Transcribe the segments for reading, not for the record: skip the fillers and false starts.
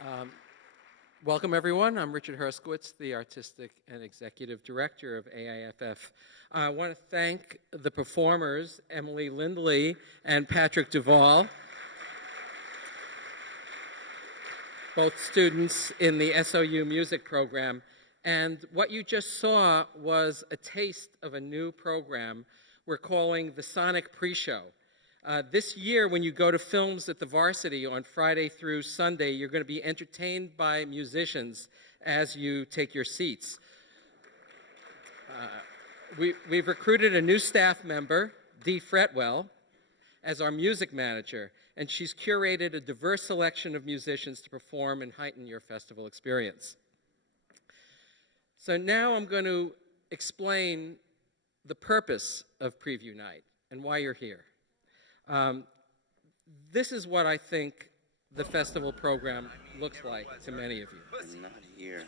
Um, Welcome, everyone. I'm Richard Herskowitz, the Artistic and Executive Director of AIFF. I want to thank the performers, Emily Lindley and Patrick Duvall, both students in the SOU music program. And what you just saw was a taste of a new program we're calling the Sonic Pre-Show. This year, when you go to films at the Varsity on Friday through Sunday, you're going to be entertained by musicians as you take your seats. We've recruited a new staff member, Dee Fretwell, as our music manager, and she's curated a diverse selection of musicians to perform and heighten your festival experience. So now I'm going to explain the purpose of Preview Night and why you're here. This is what I think the festival program looks like to many of you. I'm not here.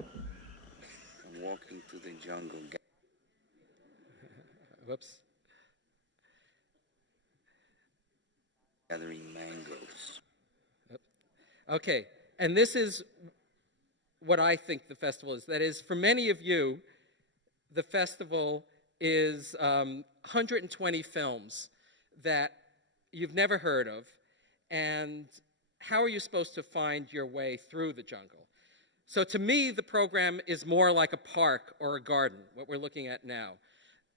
I'm walking through the jungle. Whoops. Gathering mangoes. Okay, and this is what I think the festival is. That is, for many of you, the festival is 120 films that you've never heard of, and how are you supposed to find your way through the jungle? So to me, the program is more like a park or a garden, what we're looking at now.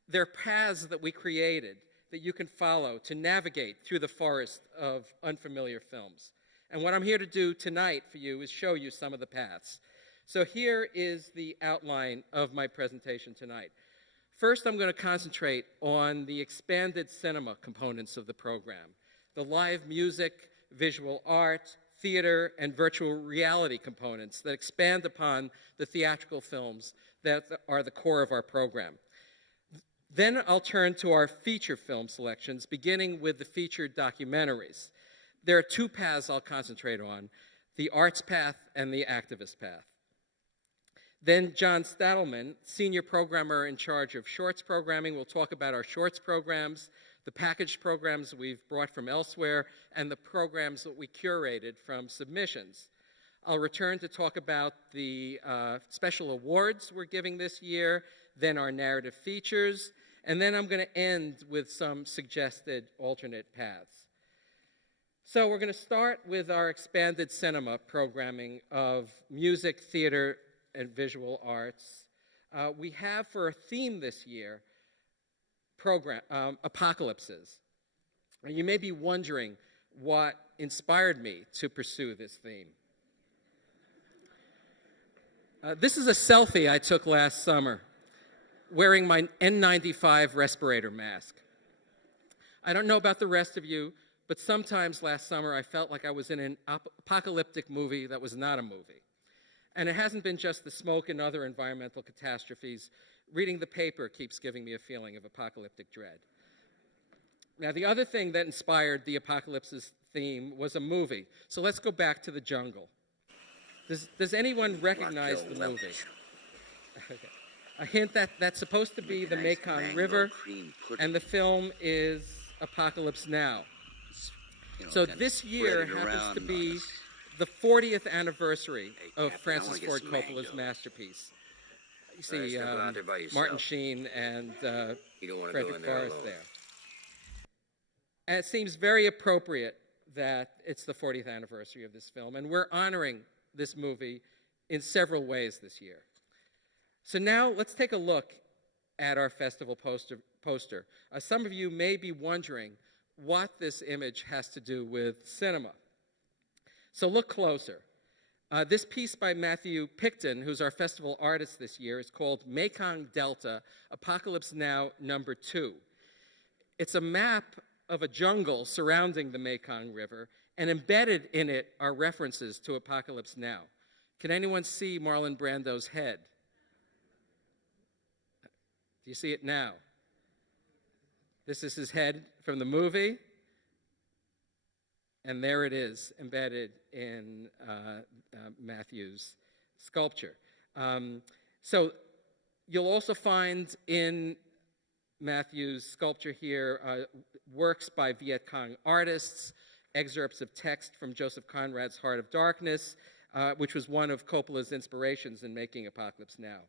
There are paths that we created that you can follow to navigate through the forest of unfamiliar films. And what I'm here to do tonight for you is show you some of the paths. So here is the outline of my presentation tonight. First, I'm going to concentrate on the expanded cinema components of the program, the live music, visual art, theater, and virtual reality components that expand upon the theatrical films that are the core of our program. Then I'll turn to our feature film selections, beginning with the featured documentaries. There are two paths I'll concentrate on, the arts path and the activist path. Then John Stadelman, senior programmer in charge of shorts programming, will talk about our shorts programs, the packaged programs we've brought from elsewhere, and the programs that we curated from submissions. I'll return to talk about the special awards we're giving this year, then our narrative features, and then I'm going to end with some suggested alternate paths. So we're going to start with our expanded cinema programming of music, theater, and visual arts. We have for a theme this year, apocalypses. And you may be wondering what inspired me to pursue this theme. This is a selfie I took last summer wearing my N95 respirator mask. I don't know about the rest of you, but sometimes last summer I felt like I was in an apocalyptic movie that was not a movie. And it hasn't been just the smoke and other environmental catastrophes. Reading the paper keeps giving me a feeling of apocalyptic dread. Now, the other thing that inspired the apocalypses theme was a movie. So let's go back to the jungle. Does anyone recognize the movie? Okay. A hint that that's supposed to be the Mekong River, and the film is Apocalypse Now. So this year happens to be the 40th anniversary of Francis Ford Coppola's masterpiece. You see Martin Sheen and Frederick Forrest there. And it seems very appropriate that it's the 40th anniversary of this film, and we're honoring this movie in several ways this year. So now let's take a look at our festival poster. Some of you may be wondering what this image has to do with cinema. So look closer. This piece by Matthew Picton, who's our festival artist this year, is called Mekong Delta, Apocalypse Now #2. It's a map of a jungle surrounding the Mekong River, and embedded in it are references to Apocalypse Now. Can anyone see Marlon Brando's head? Do you see it now? This is his head from the movie. And there it is, embedded in Matthew's sculpture. So you'll also find in Matthew's sculpture here works by Viet Cong artists, excerpts of text from Joseph Conrad's Heart of Darkness, which was one of Coppola's inspirations in making Apocalypse Now.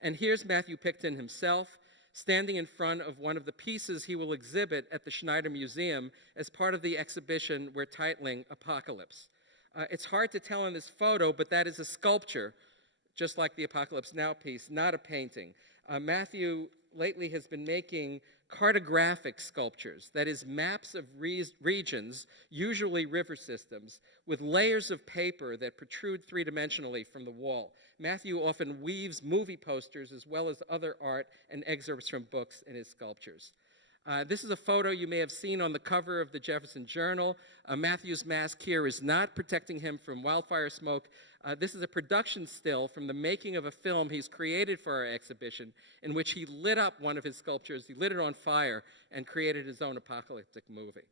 And here's Matthew Picton himself, standing in front of one of the pieces he will exhibit at the Schneider Museum as part of the exhibition we're titling Apocalypse. It's hard to tell in this photo, but that is a sculpture, just like the Apocalypse Now piece, not a painting. Matthew lately has been making cartographic sculptures, that is, maps of regions, usually river systems, with layers of paper that protrude three-dimensionally from the wall. Matthew often weaves movie posters as well as other art and excerpts from books in his sculptures. This is a photo you may have seen on the cover of the Jefferson Journal. Matthew's mask here is not protecting him from wildfire smoke. This is a production still from the making of a film he's created for our exhibition, in which he lit up one of his sculptures, he lit it on fire, and created his own apocalyptic movie.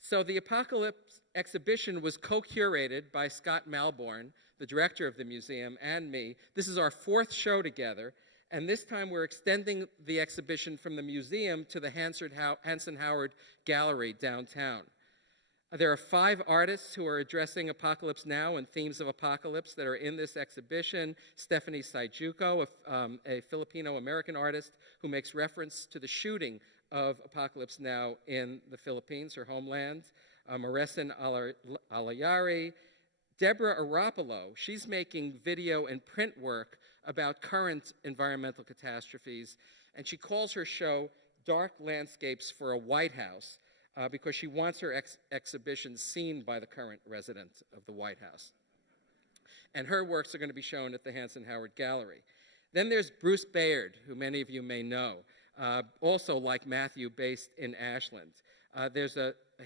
So the Apocalypse exhibition was co-curated by Scott Malborn, the director of the museum, and me. This is our fourth show together, and this time we're extending the exhibition from the museum to the Hanson Howard Gallery downtown. There are 5 artists who are addressing Apocalypse Now and themes of apocalypse that are in this exhibition. Stephanie Saijuco, a Filipino-American artist who makes reference to the shooting of Apocalypse Now in the Philippines, her homeland. Maresin Alayari. Deborah Aropolo, she's making video and print work about current environmental catastrophes, and she calls her show Dark Landscapes for a White House, because she wants her exhibition seen by the current resident of the White House. And her works are going to be shown at the Hanson Howard Gallery. Then there's Bruce Bayard, who many of you may know, also like Matthew, based in Ashland.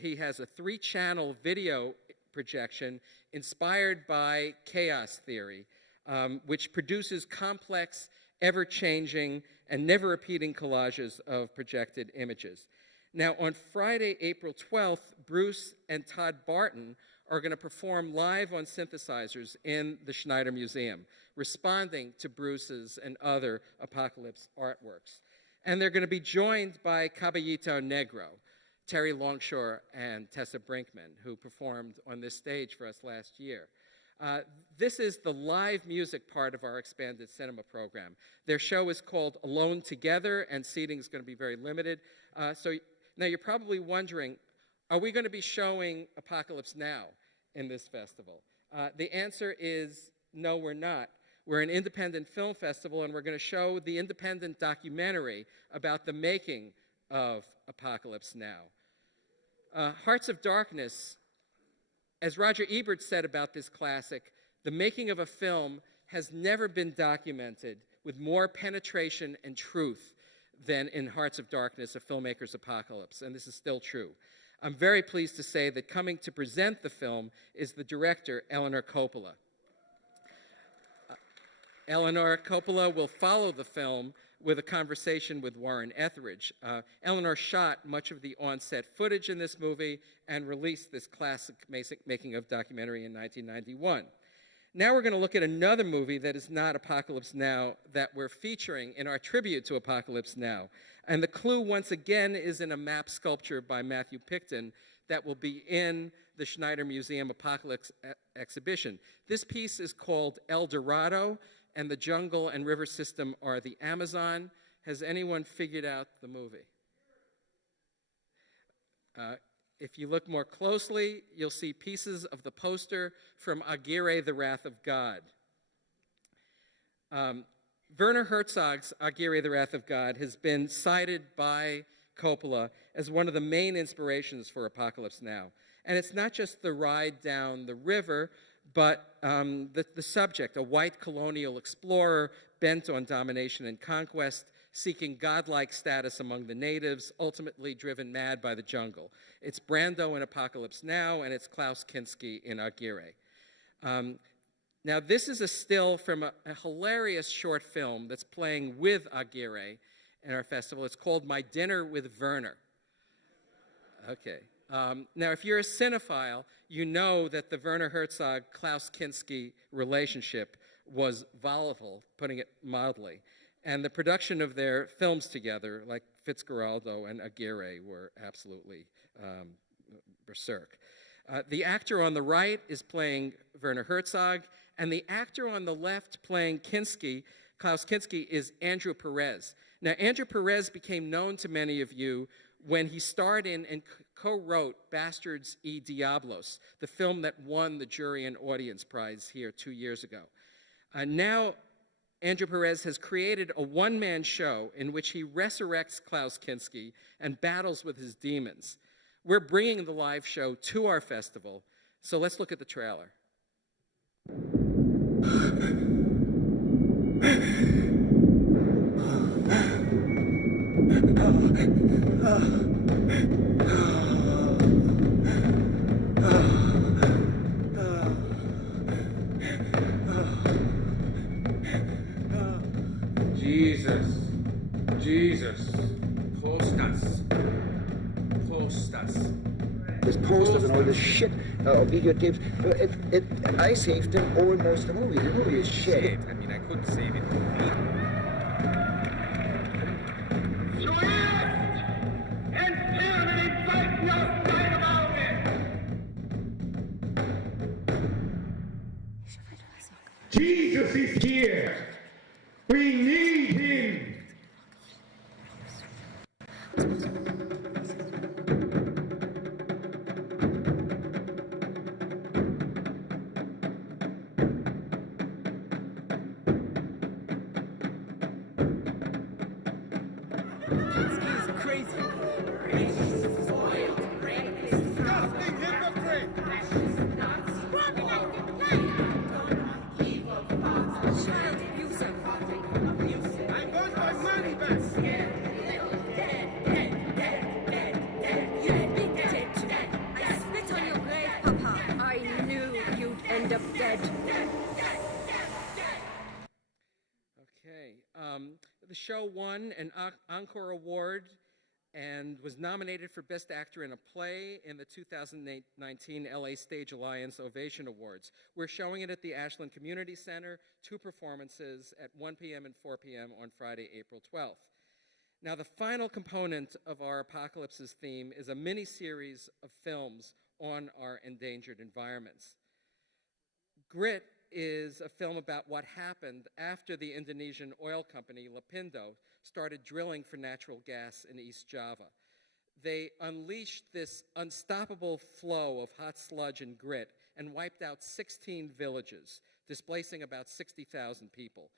He has a 3-channel video projection inspired by chaos theory, which produces complex, ever-changing, and never-repeating collages of projected images. Now, on Friday, April 12th, Bruce and Todd Barton are going to perform live on synthesizers in the Schneider Museum, responding to Bruce's and other apocalypse artworks. And they're going to be joined by Caballito Negro, Terry Longshore, and Tessa Brinkman, who performed on this stage for us last year. This is the live music part of our expanded cinema program. Their show is called Alone Together, and seating is going to be very limited. Now you're probably wondering, are we going to be showing Apocalypse Now in this festival? The answer is no, we're not. We're an independent film festival, and we're going to show the independent documentary about the making of Apocalypse Now. Hearts of Darkness, as Roger Ebert said about this classic, the making of a film has never been documented with more penetration and truth than in Hearts of Darkness, a filmmaker's apocalypse, and this is still true. I'm very pleased to say that coming to present the film is the director, Eleanor Coppola. Eleanor Coppola will follow the film with a conversation with Warren Etheridge. Eleanor shot much of the on-set footage in this movie and released this classic making of documentary in 1991. Now we're going to look at another movie that is not Apocalypse Now that we're featuring in our tribute to Apocalypse Now. And the clue, once again, is in a map sculpture by Matthew Picton that will be in the Schneider Museum Apocalypse exhibition. This piece is called El Dorado, and the jungle and river system are the Amazon. Has anyone figured out the movie? If you look more closely, you'll see pieces of the poster from Aguirre, The Wrath of God. Werner Herzog's Aguirre, The Wrath of God has been cited by Coppola as one of the main inspirations for Apocalypse Now. And it's not just the ride down the river, but the subject, a white colonial explorer bent on domination and conquest, seeking godlike status among the natives, ultimately driven mad by the jungle. It's Brando in Apocalypse Now, and it's Klaus Kinski in Aguirre. Now, this is a still from a hilarious short film that's playing with Aguirre in our festival. It's called My Dinner with Werner. Okay. Now, if you're a cinephile, you know that the Werner Herzog-Klaus Kinski relationship was volatile, putting it mildly. And the production of their films together, like Fitzcarraldo and Aguirre, were absolutely berserk. The actor on the right is playing Werner Herzog, and the actor on the left playing Klaus Kinski, is Andrew Perez. Now, Andrew Perez became known to many of you when he starred in and co-wrote Bastards y Diablos, the film that won the Jury and Audience Prize here 2 years ago. Now, Andrew Perez has created a one-man show in which he resurrects Klaus Kinski and battles with his demons. We're bringing the live show to our festival, so let's look at the trailer. Jesus, Postas. There's posters and all this shit, videotapes. I saved them almost the movie. The movie is shit. I mean, I couldn't save it. Jesus is here. We need him. The show won an Encore Award and was nominated for Best Actor in a Play in the 2019 LA Stage Alliance Ovation Awards. We're showing it at the Ashland Community Center, 2 performances at 1 p.m. and 4 p.m. on Friday, April 12th. Now, the final component of our Apocalypses theme is a mini-series of films on our endangered environments. Grit is a film about what happened after the Indonesian oil company Lapindo started drilling for natural gas in East Java. They unleashed this unstoppable flow of hot sludge and grit and wiped out 16 villages, displacing about 60,000 people.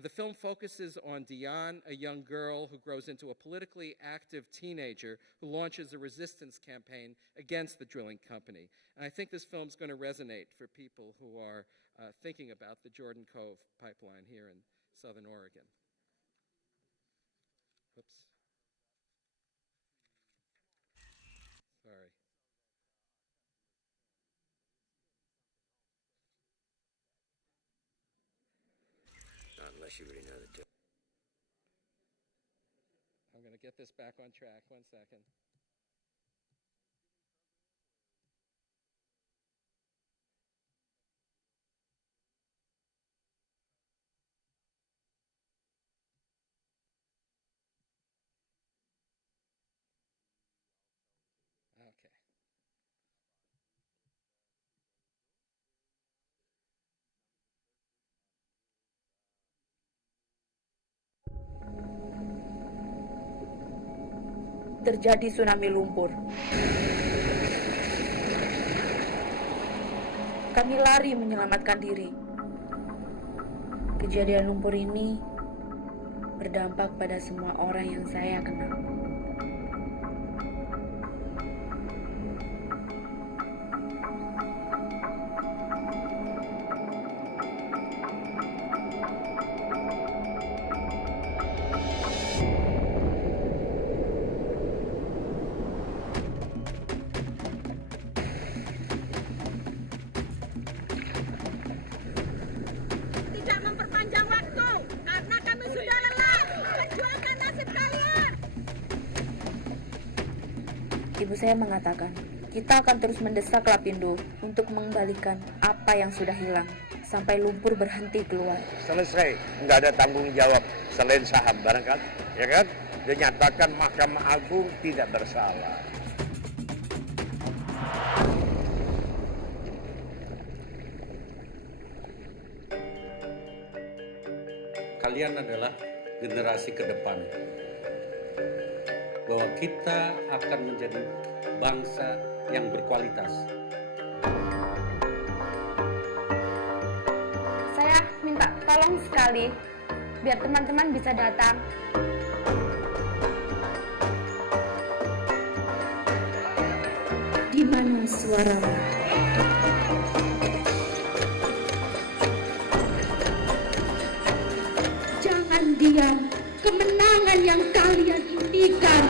The film focuses on Diane, a young girl who grows into a politically active teenager who launches a resistance campaign against the drilling company. And I think this film's going to resonate for people who are thinking about the Jordan Cove pipeline here in Southern Oregon. Whoops. Sorry. Unless you really know the tune. I'm going to get this back on track. 1 second. Okay. Terjadi tsunami lumpur. Kami lari menyelamatkan diri. Kejadian lumpur ini berdampak pada semua orang yang saya kenal. Ibu saya mengatakan, kita akan terus mendesak Lapindo untuk mengembalikan apa yang sudah hilang sampai lumpur berhenti keluar. Selesai, nggak ada tanggung jawab selain saham barangkali, ya kan? Dinyatakan Mahkamah Agung tidak bersalah. kalian adalah generasi ke depan. Bahwa kita akan menjadi bangsa yang berkualitas. Saya minta tolong sekali biar teman-teman bisa datang. Di mana suaramu? Jangan diam, kemenangan yang kalian impikan.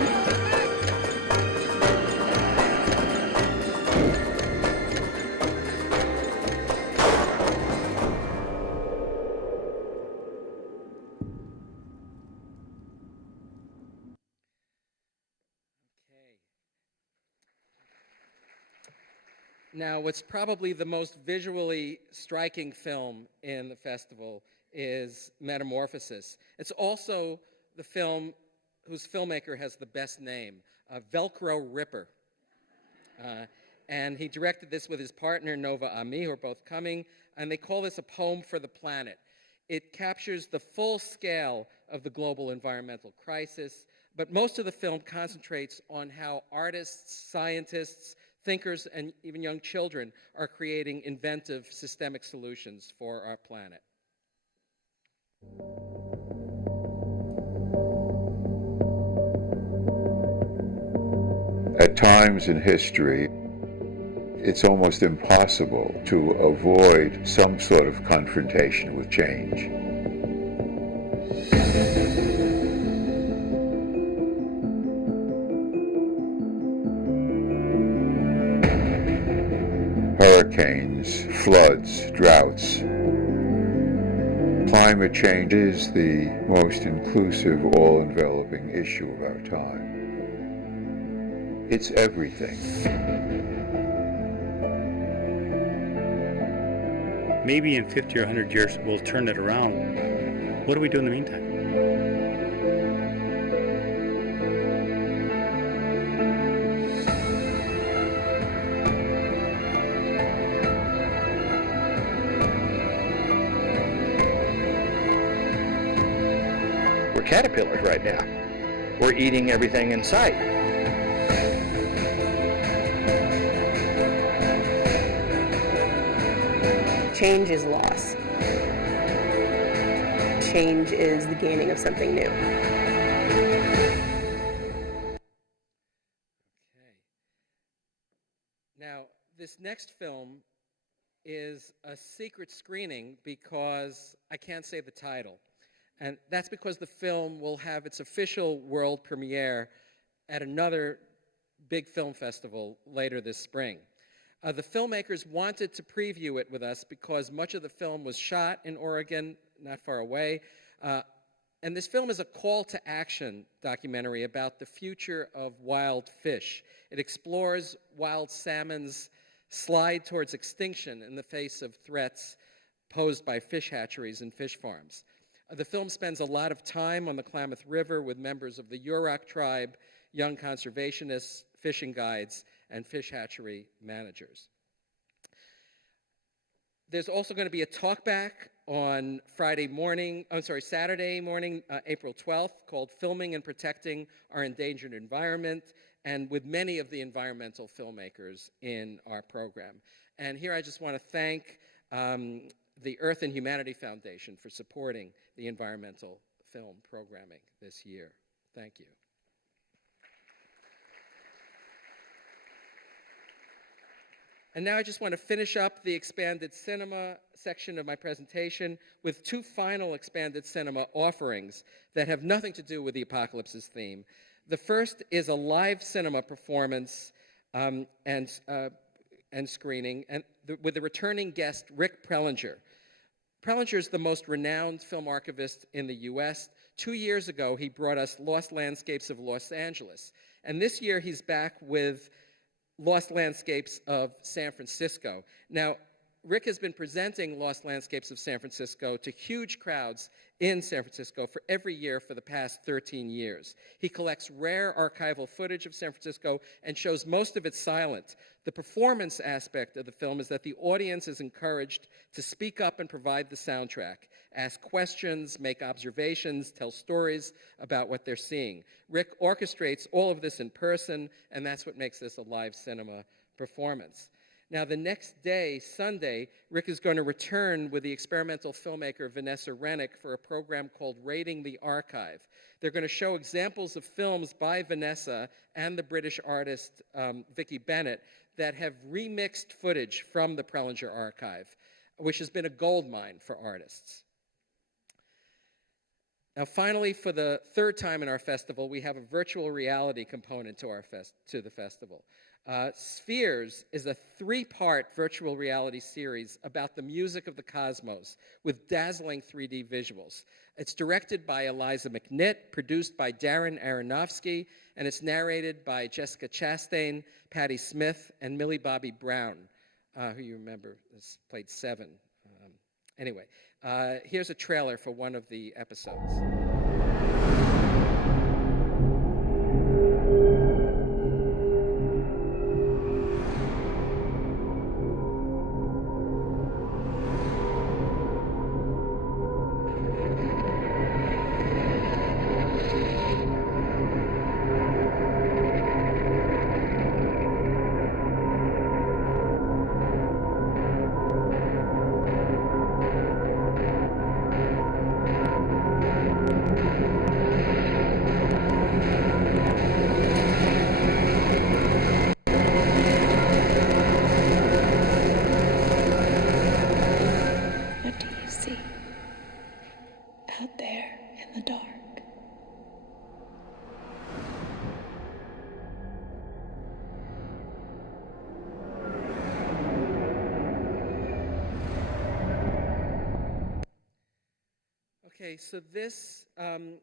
Now, what's probably the most visually striking film in the festival is Metamorphosis. It's also the film whose filmmaker has the best name, Velcro Ripper. And he directed this with his partner, Nova Ami, who are both coming, and they call this a poem for the planet. It captures the full scale of the global environmental crisis, but most of the film concentrates on how artists, scientists, thinkers, and even young children are creating inventive systemic solutions for our planet. At times in history, it's almost impossible to avoid some sort of confrontation with change. Hurricanes, floods, droughts. Climate change is the most inclusive, all-enveloping issue of our time. It's everything. Maybe in 50 or 100 years we'll turn it around. What do we do in the meantime? We're caterpillars right now. We're eating everything in sight. Change is loss. Change is the gaining of something new. Okay. Now, this next film is a secret screening because I can't say the title. And that's because the film will have its official world premiere at another big film festival later this spring. The filmmakers wanted to preview it with us because much of the film was shot in Oregon, not far away. And this film is a call to action documentary about the future of wild fish. It explores wild salmon's slide towards extinction in the face of threats posed by fish hatcheries and fish farms. The film spends a lot of time on the Klamath River with members of the Yurok tribe, young conservationists, fishing guides, and fish hatchery managers. There's also going to be a talkback on Saturday morning, April 12th, called Filming and Protecting Our Endangered Environment, and with many of the environmental filmmakers in our program. And here I just want to thank the Earth and Humanity Foundation for supporting the environmental film programming this year. Thank you. And now I just want to finish up the expanded cinema section of my presentation with two final expanded cinema offerings that have nothing to do with the apocalypse's theme. The first is a live cinema performance and screening with the returning guest Rick Prelinger. Prelinger is the most renowned film archivist in the U.S. 2 years ago, he brought us Lost Landscapes of Los Angeles. And this year, he's back with Lost Landscapes of San Francisco. Now, Rick has been presenting Lost Landscapes of San Francisco to huge crowds in San Francisco for every year for the past 13 years. He collects rare archival footage of San Francisco and shows most of it silent. The performance aspect of the film is that the audience is encouraged to speak up and provide the soundtrack, ask questions, make observations, tell stories about what they're seeing. Rick orchestrates all of this in person, and that's what makes this a live cinema performance. Now, the next day, Sunday, Rick is going to return with the experimental filmmaker Vanessa Rennick for a program called Raiding the Archive. They're going to show examples of films by Vanessa and the British artist Vicky Bennett that have remixed footage from the Prelinger archive, which has been a goldmine for artists. Now, finally, for the third time in our festival, we have a virtual reality component to the festival. Spheres is a 3-part virtual reality series about the music of the cosmos with dazzling 3D visuals. It's directed by Eliza McNitt, produced by Darren Aronofsky, and it's narrated by Jessica Chastain, Patti Smith, and Millie Bobby Brown, who you remember has played Seven. Anyway, here's a trailer for one of the episodes. Okay, so this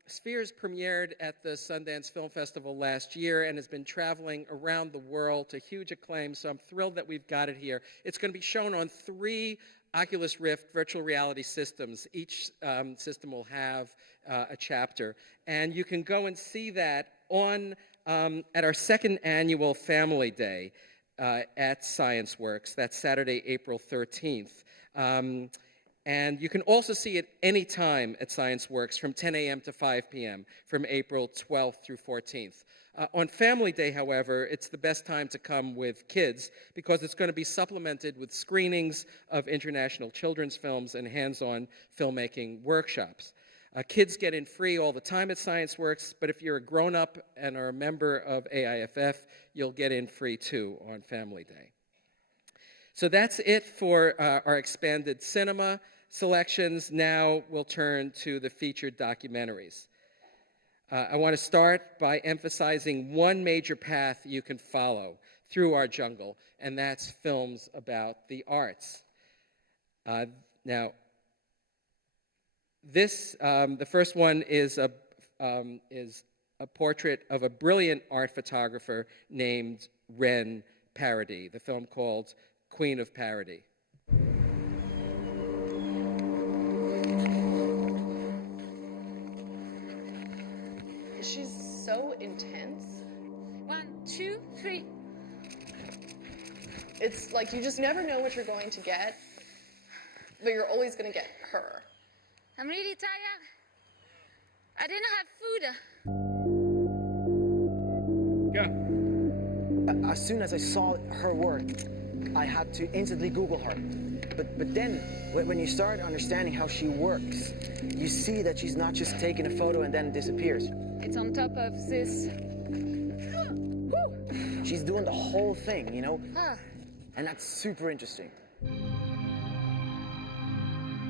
Spheres premiered at the Sundance Film Festival last year and has been traveling around the world to huge acclaim, so I'm thrilled that we've got it here. It's going to be shown on 3 Oculus Rift virtual reality systems. Each system will have a chapter, and you can go and see that on at our 2nd annual Family Day at ScienceWorks. That's Saturday, April 13th. And you can also see it anytime at ScienceWorks from 10 a.m. to 5 p.m. from April 12th through 14th. On Family Day, however, it's the best time to come with kids because it's going to be supplemented with screenings of international children's films and hands-on filmmaking workshops. Kids get in free all the time at ScienceWorks, but if you're a grown-up and are a member of AIFF, you'll get in free too on Family Day. So that's it for our expanded cinema selections. Now we'll turn to the featured documentaries. I want to start by emphasizing one major path you can follow through our jungle, and that's films about the arts. Now, the first one is a portrait of a brilliant art photographer named Ren Parody, the film called Queen of Parody. She's so intense. 1, 2, 3. It's like you just never know what you're going to get, but you're always going to get her. I'm really tired. I didn't have food. Yeah. As soon as I saw her work, I had to instantly Google her. But then, when you start understanding how she works, you see that she's not just taking a photo and then it disappears. It's on top of this. She's doing the whole thing, you know? And that's super interesting.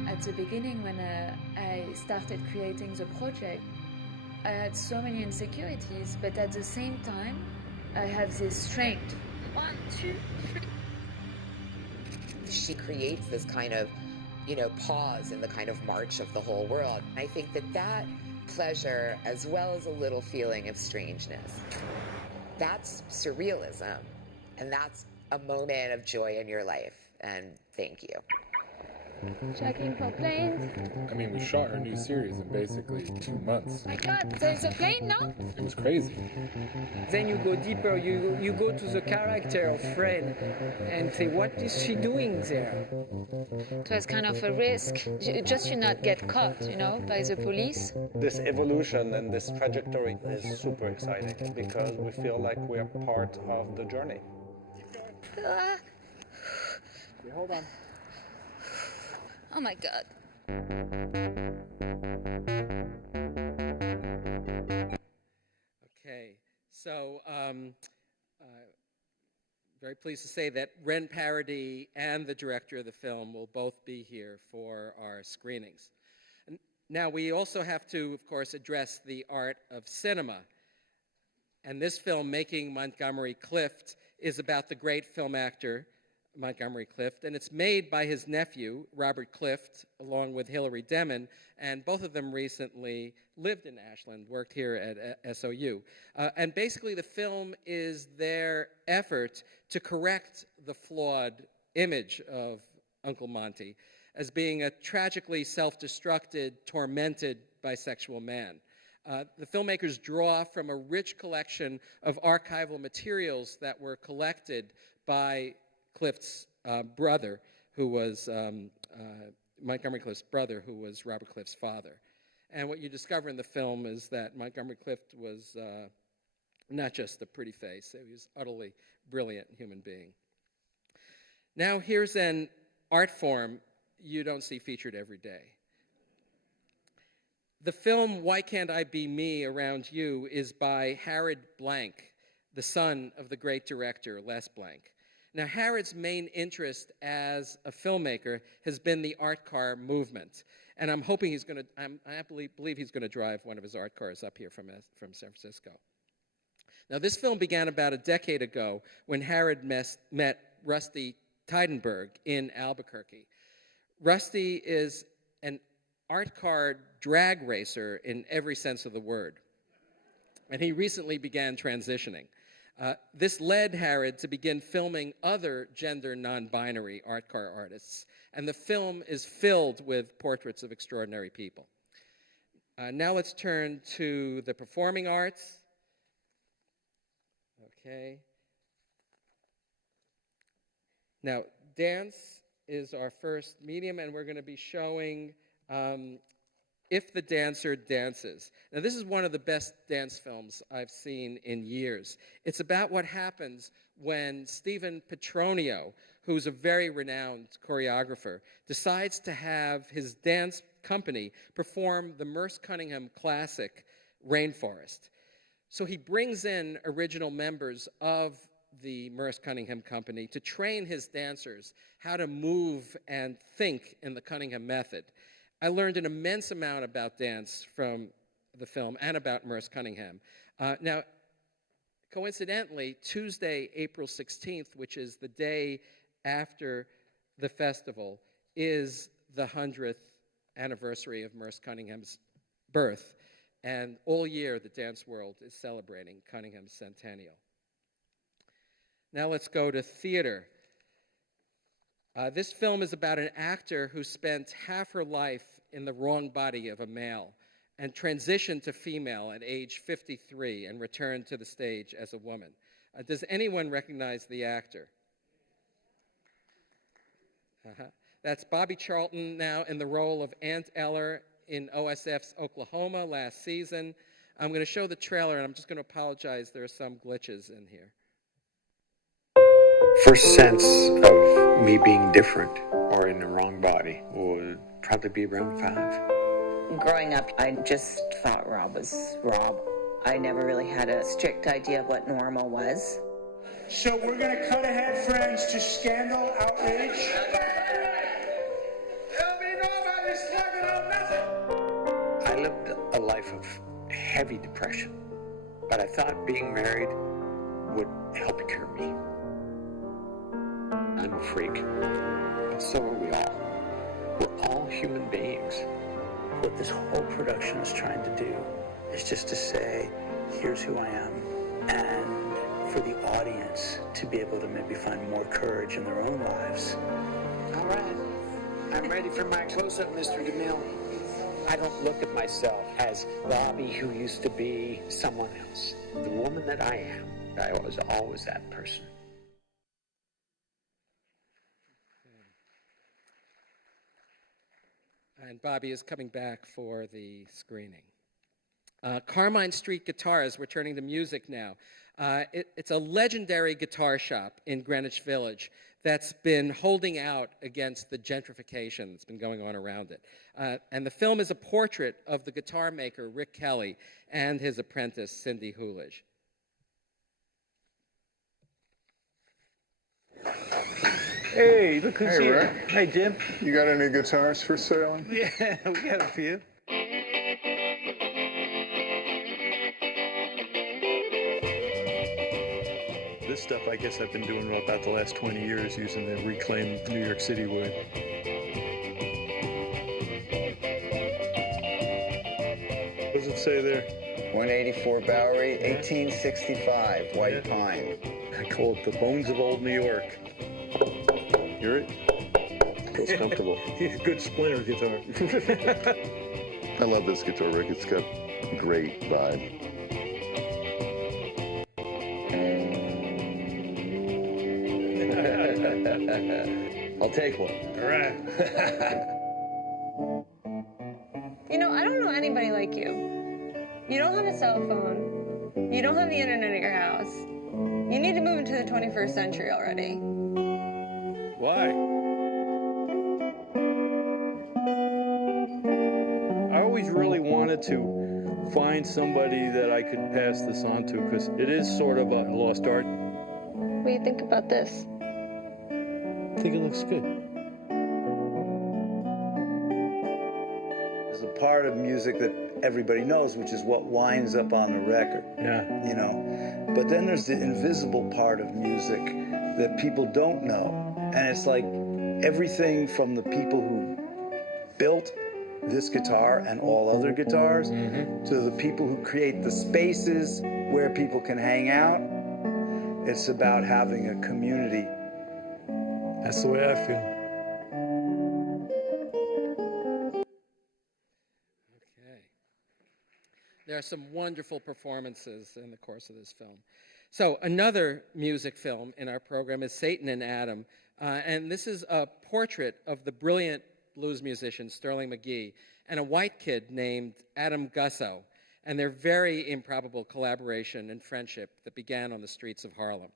At the beginning, when I started creating the project, I had so many insecurities, but at the same time, I have this strength. 1, 2, 3. She creates this kind of, pause in the kind of march of the whole world. I think that pleasure, as well as a little feeling of strangeness, that's surrealism, and that's a moment of joy in your life. and thank you. Checking for planes. I mean, we shot our new series in basically 2 months. My God, there's a plane now? It was crazy. Then you go deeper, you go to the character of Fred and say, what is she doing there? It was kind of a risk, just to not get caught, by the police. This evolution and this trajectory is super exciting because we feel like we are part of the journey. Hold on. Oh my God. Okay, so very pleased to say that Ren Parody and the director of the film will both be here for our screenings. Now, we also have to, of course, address the art of cinema. And this film, Making Montgomery Clift, is about the great film actor Montgomery Clift, and it's made by his nephew, Robert Clift, along with Hilary Demon, and both of them recently lived in Ashland, worked here at SOU. And basically the film is their effort to correct the flawed image of Uncle Monty as being a tragically self-destructed, tormented bisexual man. The filmmakers draw from a rich collection of archival materials that were collected by Clift's brother, who was Montgomery Clift's brother, who was Robert Clift's father. And what you discover in the film is that Montgomery Clift was not just a pretty face, he was utterly brilliant human being. Now here's an art form you don't see featured every day. The film Why Can't I Be Me Around You is by Harrod Blank, the son of the great director Les Blank. Now, Harrod's main interest as a filmmaker has been the art car movement, and I'm hoping he's going to, I believe he's going to drive one of his art cars up here from San Francisco. Now, this film began about a decade ago when Harrod met Rusty Teidenberg in Albuquerque. Rusty is an art car drag racer in every sense of the word, and he recently began transitioning. This led Harrod to begin filming other gender non-binary art car artists, and the film is filled with portraits of extraordinary people. Now let's turn to the performing arts. Okay. Now, dance is our first medium, and we're going to be showing If the Dancer Dances. Now, this is one of the best dance films I've seen in years. It's about what happens when Stephen Petronio, who's a very renowned choreographer, decides to have his dance company perform the Merce Cunningham classic, Rainforest. So he brings in original members of the Merce Cunningham Company to train his dancers how to move and think in the Cunningham method. I learned an immense amount about dance from the film and about Merce Cunningham. Now, coincidentally, Tuesday, April 16th, which is the day after the festival, is the 100th anniversary of Merce Cunningham's birth. And all year, the dance world is celebrating Cunningham's centennial. Now let's go to theater. This film is about an actor who spent half her life in the wrong body of a male and transitioned to female at age 53 and returned to the stage as a woman. Does anyone recognize the actor? That's Bobby Charlton now in the role of Aunt Eller in OSF's Oklahoma last season. I'm going to show the trailer, and I'm just going to apologize. There are some glitches in here. First sense of me being different or in the wrong body would probably be around 5. Growing up, I just thought Rob was Rob. I never really had a strict idea of what normal was. So we're going to cut ahead, friends, to scandal, outrage. I lived a life of heavy depression, but I thought being married would help cure me. I'm a freak, but so are we all. We're all human beings. What this whole production is trying to do is just to say, here's who I am, and for the audience to be able to maybe find more courage in their own lives ready for my close-up, Mr. DeMille. I don't look at myself as Bobby who used to be someone else. The woman that I am, I was always that person. And Bobby is coming back for the screening. Carmine Street Guitars, we're turning to music now. It's a legendary guitar shop in Greenwich Village that's been holding out against the gentrification that's been going on around it. And the film is a portrait of the guitar maker, Rick Kelly, and his apprentice, Cindy Hoolidge. Hey, look who's here. Rick. Hey, Jim. You got any guitars for sale? Yeah, we got a few. This stuff, I guess I've been doing about the last 20 years using the reclaimed New York City wood. What does it say there? 184 Bowery, 1865, white pine. I call it the bones of old New York. Hear it? Feels comfortable. Good splinter guitar. I love this guitar, Rick. It's got great vibe. I'll take one. All right. You know, I don't know anybody like you. You don't have a cell phone. You don't have the internet at your house. You need to move into the 21st century already. Why? I always really wanted to find somebody that I could pass this on to, because it is sort of a lost art. What do you think about this? I think it looks good. There's a part of music that everybody knows, which is what winds up on the record. Yeah. You know? But then there's the invisible part of music that people don't know. And it's like everything from the people who built this guitar and all other guitars to the people who create the spaces where people can hang out. It's about having a community. That's the way I feel. Okay. There are some wonderful performances in the course of this film. So another music film in our program is Satan and Adam. And this is a portrait of the brilliant blues musician Sterling McGee and a white kid named Adam Gusso, and their very improbable collaboration and friendship that began on the streets of Harlem.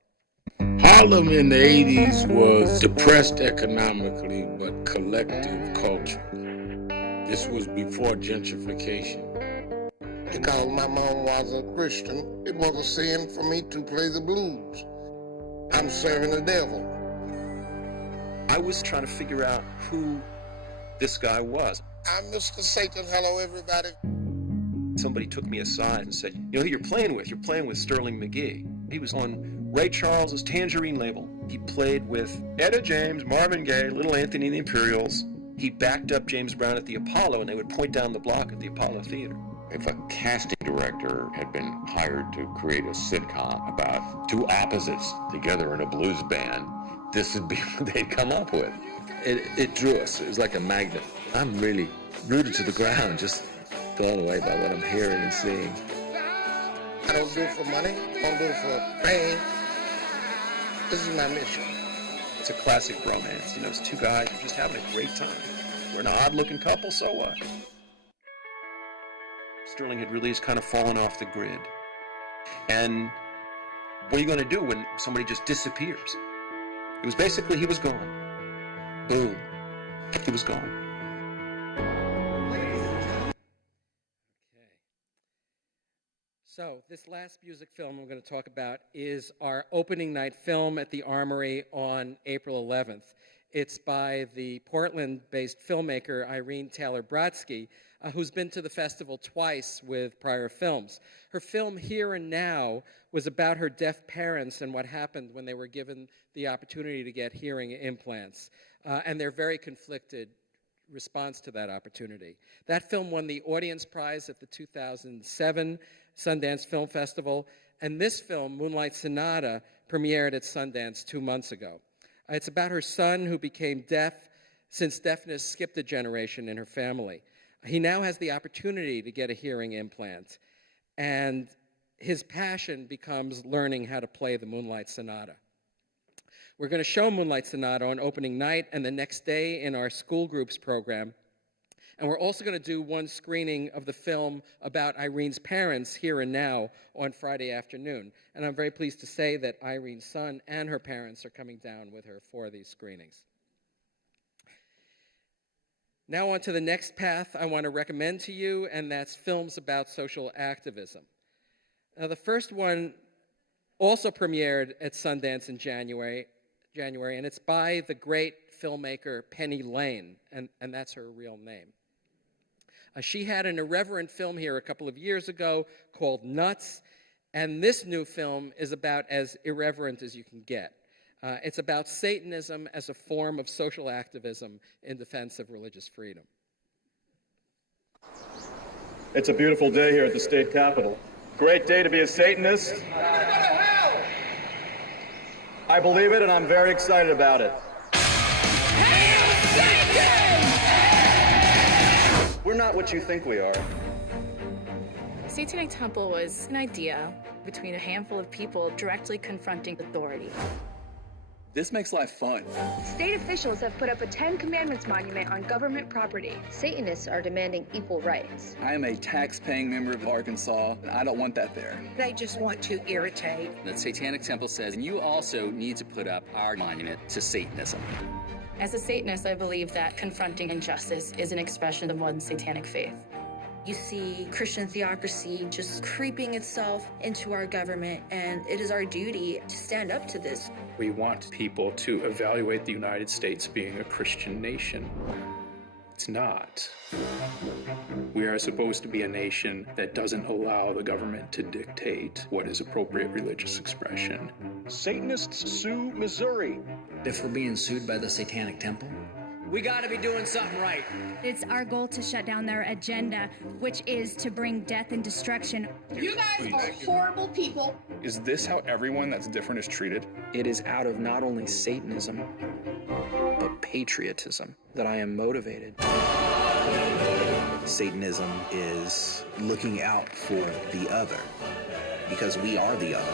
Harlem in the 80s was depressed economically, but collective culturally. This was before gentrification. Because my mom was a Christian, it was a sin for me to play the blues. I'm serving the devil. I was trying to figure out who this guy was. I'm Mr. Satan. Hello, everybody. Somebody took me aside and said, you know who you're playing with? You're playing with Sterling McGee. He was on Ray Charles's Tangerine label. He played with Etta James, Marvin Gaye, Little Anthony and the Imperials. He backed up James Brown at the Apollo, and they would point down the block at the Apollo Theater. If a casting director had been hired to create a sitcom about two opposites together in a blues band, this would be what they'd come up with. It drew us. It was like a magnet. I'm really rooted to the ground, just blown away by what I'm hearing and seeing. I don't do it for money. I don't do it for fame. This is my mission. It's a classic bromance. You know, it's two guys who are just having a great time. We're an odd-looking couple, so what? Sterling had really just kind of fallen off the grid. And what are you going to do when somebody just disappears? It was basically, he was gone. Boom. He was gone. So this last music film I'm going to talk about is our opening night film at the Armory on April 11th. It's by the Portland-based filmmaker Irene Taylor Brodsky, who's been to the festival twice with prior films. Her film Here and Now was about her deaf parents and what happened when they were given the opportunity to get hearing implants, and their very conflicted response to that opportunity. That film won the Audience Prize at the 2007 Sundance Film Festival, and this film, Moonlight Sonata, premiered at Sundance 2 months ago. It's about her son who became deaf since deafness skipped a generation in her family. He now has the opportunity to get a hearing implant, and his passion becomes learning how to play the Moonlight Sonata. We're going to show Moonlight Sonata on opening night and the next day in our school groups program. And we're also going to do one screening of the film about Irene's parents here and now on Friday afternoon. And I'm very pleased to say that Irene's son and her parents are coming down with her for these screenings. Now on to the next path I want to recommend to you, and that's films about social activism. Now the first one also premiered at Sundance in January, and it's by the great filmmaker Penny Lane, and that's her real name. She had an irreverent film here a couple of years ago called Nuts, and this new film is about as irreverent as you can get. It's about Satanism as a form of social activism in defense of religious freedom. It's a beautiful day here at the state capitol. Great day to be a Satanist. I believe it, and I'm very excited about it. We're not what you think we are. Satanic Temple was an idea between a handful of people directly confronting authority. This makes life fun. State officials have put up a 10 Commandments monument on government property. Satanists are demanding equal rights. I am a tax-paying member of Arkansas, and I don't want that there. They just want to irritate. The Satanic Temple says, you also need to put up our monument to Satanism. As a Satanist, I believe that confronting injustice is an expression of one's satanic faith. You see Christian theocracy just creeping itself into our government, and it is our duty to stand up to this. We want people to evaluate the United States being a Christian nation. It's not. We are supposed to be a nation that doesn't allow the government to dictate what is appropriate religious expression. Satanists sue Missouri. If we're being sued by the Satanic Temple, we gotta be doing something right. It's our goal to shut down their agenda, which is to bring death and destruction. You guys are horrible people. Is this how everyone that's different is treated? It is out of not only Satanism, but patriotism that I am motivated. Satanism is looking out for the other, because we are the other.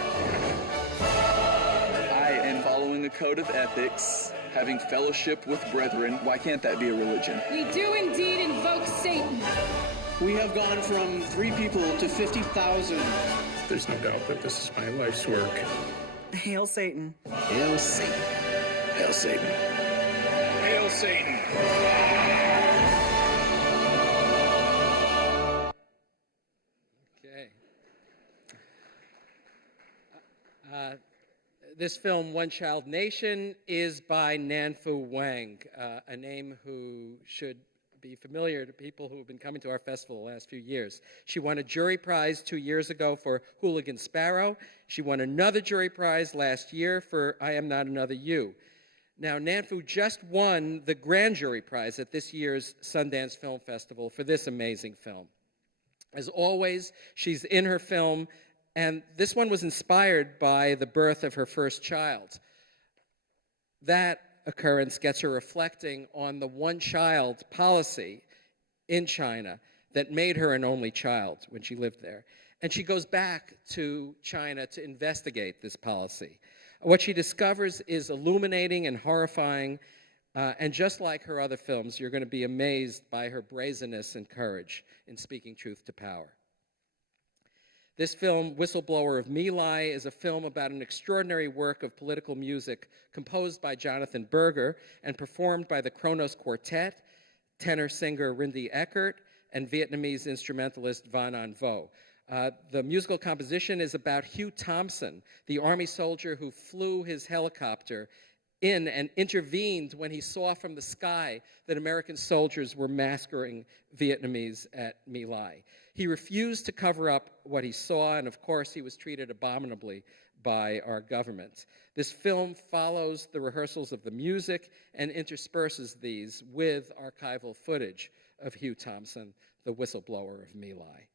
I am following a code of ethics, having fellowship with brethren. Why can't that be a religion? We do indeed invoke Satan. We have gone from 3 people to 50,000. There's no doubt that this is my life's work. Hail Satan. Hail Satan. Hail Satan. Hail Satan. Okay. This film, One Child Nation, is by Nanfu Wang, a name who should be familiar to people who have been coming to our festival the last few years. She won a jury prize 2 years ago for Hooligan Sparrow. She won another jury prize last year for I Am Not Another You. Now, Nanfu just won the grand jury prize at this year's Sundance Film Festival for this amazing film. As always, she's in her film, and this one was inspired by the birth of her first child. That occurrence gets her reflecting on the one-child policy in China that made her an only child when she lived there. And she goes back to China to investigate this policy. What she discovers is illuminating and horrifying, and just like her other films, you're going to be amazed by her brazenness and courage in speaking truth to power. This film, Whistleblower of My Lai, is a film about an extraordinary work of political music composed by Jonathan Berger and performed by the Kronos Quartet, tenor-singer Rindy Eckert, and Vietnamese instrumentalist Van An Vo. The musical composition is about Hugh Thompson, the Army soldier who flew his helicopter in and intervened when he saw from the sky that American soldiers were massacring Vietnamese at My Lai. He refused to cover up what he saw, and of course he was treated abominably by our government. This film follows the rehearsals of the music and intersperses these with archival footage of Hugh Thompson, the whistleblower of My Lai.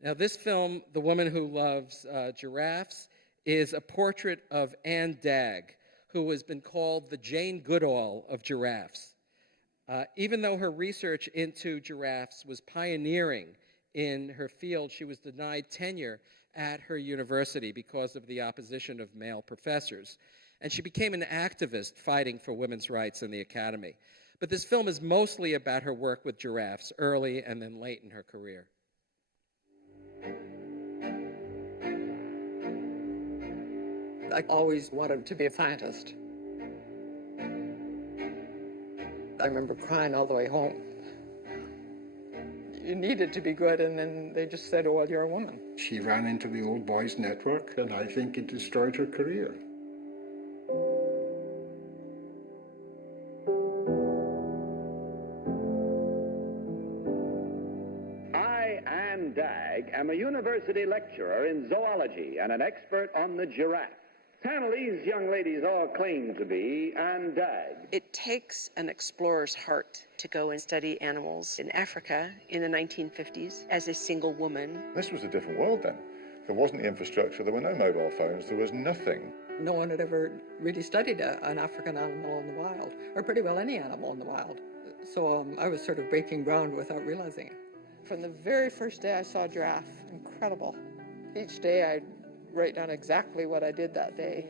Now this film, The Woman Who Loves Giraffes, is a portrait of Anne Dagg, who has been called the Jane Goodall of giraffes. Even though her research into giraffes was pioneering in her field, she was denied tenure at her university because of the opposition of male professors. And she became an activist fighting for women's rights in the academy. But this film is mostly about her work with giraffes early and then late in her career. I always wanted to be a scientist. I remember crying all the way home. You needed to be good, and then they just said, oh, well, you're a woman. She ran into the old boys network, and I think it destroyed her career. I, Ann Dagg, am a university lecturer in zoology and an expert on the giraffe. Panel, these young ladies all claim to be Ann Dagg. It takes an explorer's heart to go and study animals in Africa in the 1950s as a single woman. This was a different world then. There wasn't the infrastructure, there were no mobile phones, there was nothing. No one had ever really studied an African animal in the wild, or pretty well any animal in the wild. So I was sort of breaking ground without realizing it. From the very first day I saw a giraffe, incredible. Each day I'd write down exactly what I did that day.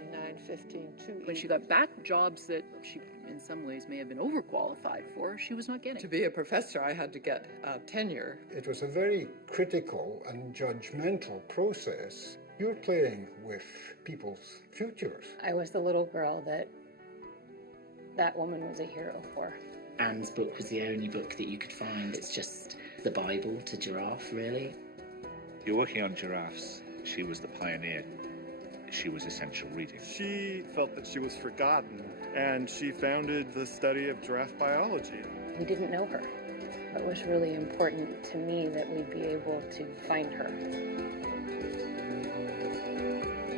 9:15, 2. When she got back jobs that she, in some ways, may have been overqualified for, she was not getting. To be a professor, I had to get tenure. It was a very critical and judgmental process. You're playing with people's futures. I was the little girl that woman was a hero for. Anne's book was the only book that you could find. It's just the Bible to giraffe, really. You're working on giraffes. She was the pioneer. She was essential reading. She felt that she was forgotten, and she founded the study of giraffe biology. We didn't know her. It was really important to me that we'd be able to find her.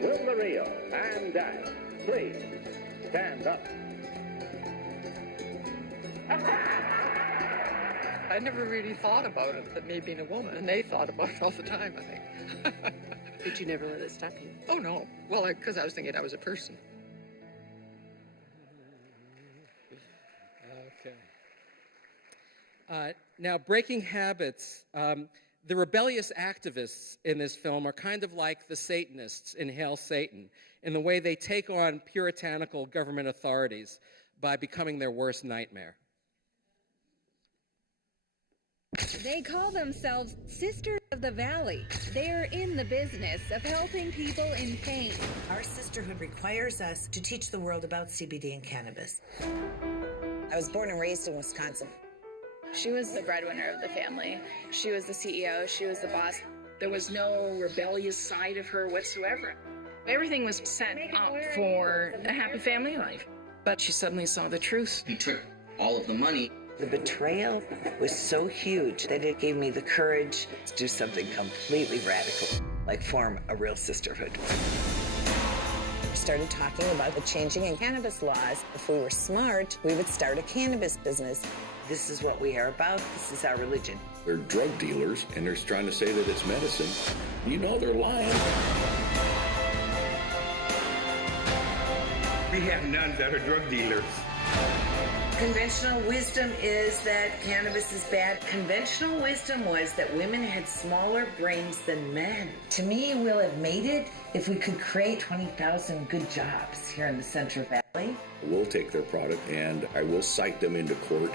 Will the real Ann Dagg please stand up? I never really thought about it, that me being a woman, and they thought about it all the time, I think. Did you never let it stop you? Oh, no. Well, because I was thinking I was a person. Okay. Now, breaking habits, the rebellious activists in this film are kind of like the Satanists in Hail Satan, in the way they take on puritanical government authorities by becoming their worst nightmare. They call themselves Sisters of the Valley. They're in the business of helping people in pain. Our sisterhood requires us to teach the world about CBD and cannabis. I was born and raised in Wisconsin. She was the breadwinner of the family. She was the CEO. She was the boss. There was no rebellious side of her whatsoever. Everything was set up for a happy family life. But she suddenly saw the truth. He took all of the money. The betrayal was so huge that it gave me the courage to do something completely radical, like form a real sisterhood. We started talking about the changing in cannabis laws. If we were smart, we would start a cannabis business. This is what we are about. This is our religion. They're drug dealers, and they're trying to say that it's medicine. You know they're lying. We have nuns that are drug dealers. Conventional wisdom is that cannabis is bad. Conventional wisdom was that women had smaller brains than men. To me, we'll have made it if we could create 20,000 good jobs here in the Central Valley. We'll take their product, and I will cite them into court.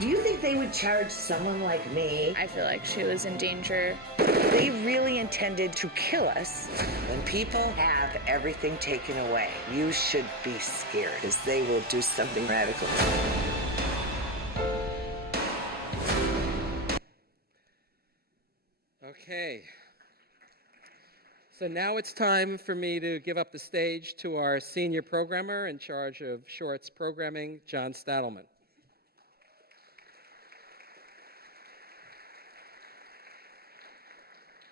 Do you think they would charge someone like me? I feel like she was in danger. They really intended to kill us. When people have everything taken away, you should be scared, because they will do something radical. Okay. So now it's time for me to give up the stage to our senior programmer in charge of shorts programming, John Stadelman.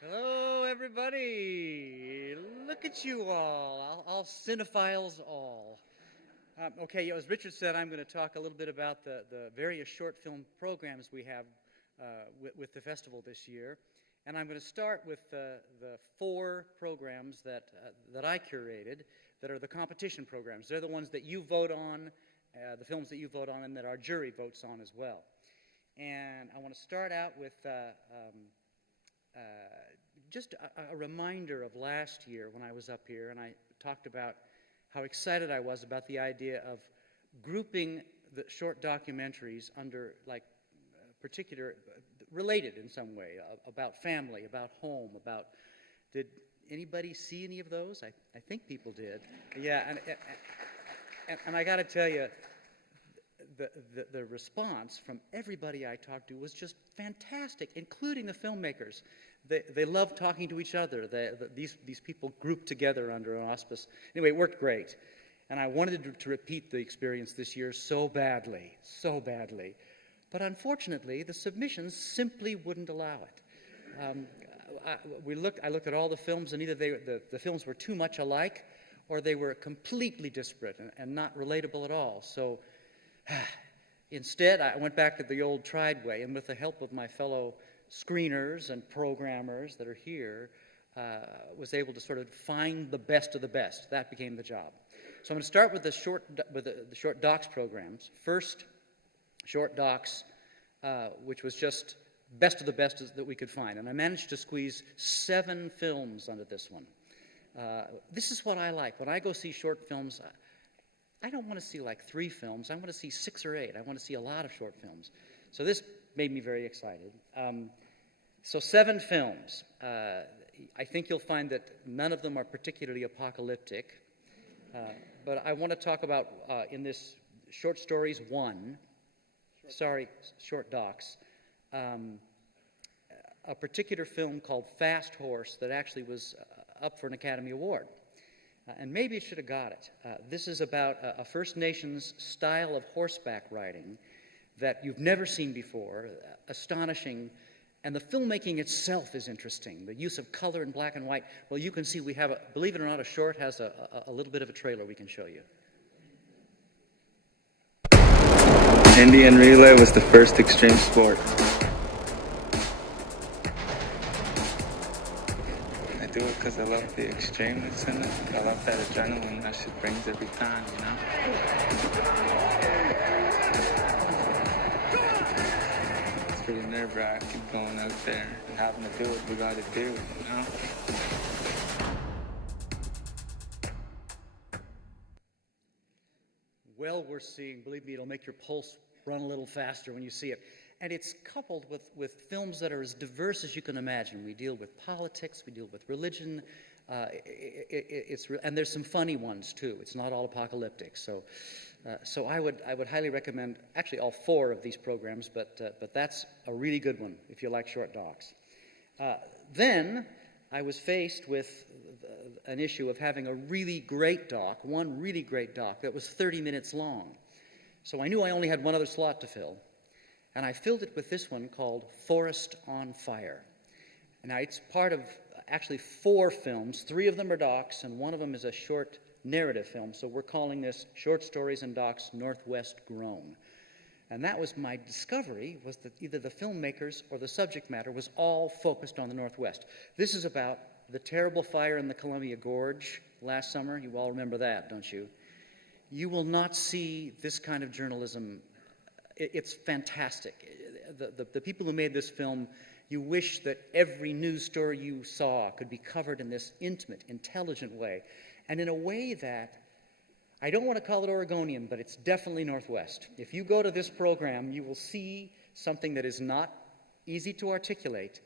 Hello, everybody. Look at you all cinephiles all. Okay, as Richard said, I'm going to talk a little bit about the various short film programs we have with the festival this year. And I'm going to start with the 4 programs that I curated. that are the competition programs. They're the ones that you vote on, the films that you vote on, and that our jury votes on as well. And I want to start out with just a reminder of last year when I was up here, and I talked about how excited I was about the idea of grouping the short documentaries under, like, particular, related in some way, about family, about home, about, did anybody see any of those? I think people did. Yeah, and I got to tell you, the response from everybody I talked to was just fantastic, including the filmmakers. They love talking to each other. These people grouped together under an auspice. Anyway, it worked great. And I wanted to repeat the experience this year so badly. But unfortunately, the submissions simply wouldn't allow it. I looked at all the films, and either the films were too much alike, or they were completely disparate and not relatable at all. So instead, I went back to the old tried way, and with the help of my fellow screeners and programmers that are here, was able to sort of find the best of the best. That became the job. So I'm going to start with the short docs programs. First, short docs, which was just best of the best that we could find. And I managed to squeeze 7 films onto this one. This is what I like. When I go see short films, I don't want to see like 3 films. I want to see 6 or 8. I want to see a lot of short films. So this made me very excited. So 7 films. I think you'll find that none of them are particularly apocalyptic. But I want to talk about, in this Short Stories 1, Short Docs, a particular film called Fast Horse that actually was up for an Academy Award. And maybe it should have got it. This is about a First Nations style of horseback riding that you've never seen before, astonishing, and the filmmaking itself is interesting. The use of color in black and white. Well, you can see we have, believe it or not, a short has a little bit of a trailer we can show you. Indian relay was the first extreme sport. I do it because I love the extremeness in it. I love that adrenaline that shit brings every time, you know? It's pretty nerve-wracking going out there and having to do what we gotta do, you know? Well, we're seeing, believe me, it'll make your pulse run a little faster when you see it. And it's coupled with films that are as diverse as you can imagine. We deal with politics, we deal with religion, and there's some funny ones too. It's not all apocalyptic. So I would highly recommend actually all 4 of these programs, but that's a really good one if you like short docs. Then I was faced with an issue of having a really great doc, one really great doc that was 30 minutes long. So I knew I only had one other slot to fill, and I filled it with this one called Forest on Fire. Now, it's part of actually 4 films. 3 of them are docs, and one of them is a short narrative film, so we're calling this Short Stories and Docs Northwest Grown. And that was my discovery, was that either the filmmakers or the subject matter was all focused on the Northwest. This is about the terrible fire in the Columbia Gorge last summer. You all remember that, don't you? You will not see this kind of journalism. It's fantastic. The people who made this film, you wish that every news story you saw could be covered in this intimate, intelligent way, and in a way that, I don't want to call it Oregonian, but it's definitely Northwest. If you go to this program, you will see something that is not easy to articulate,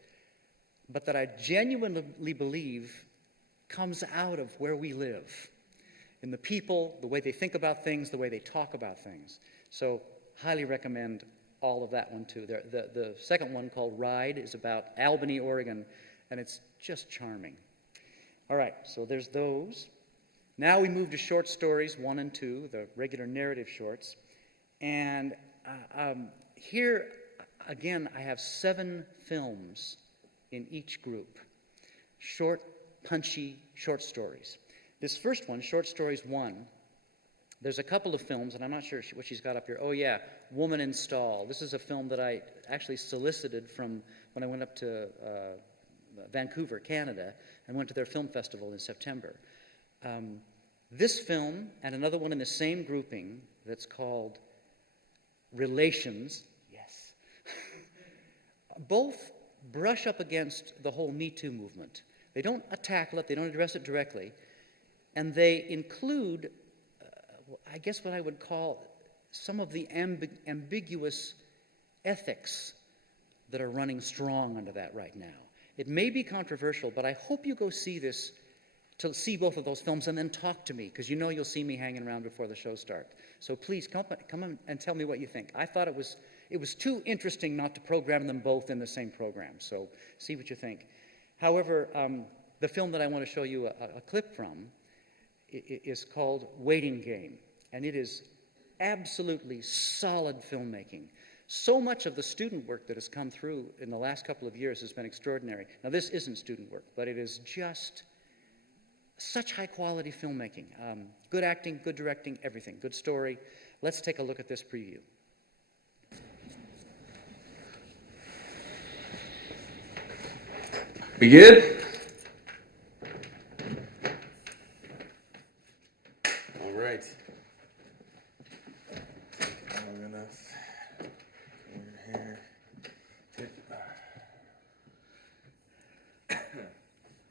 but that I genuinely believe comes out of where we live, in the people, the way they think about things, the way they talk about things. So, highly recommend all of that one too. The second one, called Ride, is about Albany, Oregon, and it's just charming. All right, so there's those. Now we move to Short Stories 1 and 2, the regular narrative shorts. And here, again, I have 7 films in each group. Short, punchy short stories. This first one, Short Stories 1, there's a couple of films, and I'm not sure what she's got up here. Oh, yeah, Woman in Stall. This is a film that I actually solicited from when I went up to Vancouver, Canada, and went to their film festival in September. This film and another one in the same grouping that's called Relations, yes, both brush up against the whole Me Too movement. They don't tackle it, they don't address it directly, and they include, I guess what I would call some of the ambiguous ethics that are running strong under that right now. It may be controversial, but I hope you go see this, to see both of those films and then talk to me, because you know you'll see me hanging around before the show starts. So please come on and tell me what you think. I thought it was too interesting not to program them both in the same program, so see what you think. However, the film that I want to show you a clip from is called Waiting Game, and it is absolutely solid filmmaking. So much of the student work that has come through in the last couple of years has been extraordinary. Now, this isn't student work, but it is just such high-quality filmmaking. Good acting, good directing, everything. Good story. Let's take a look at this preview. We good? All right. Long enough. Here.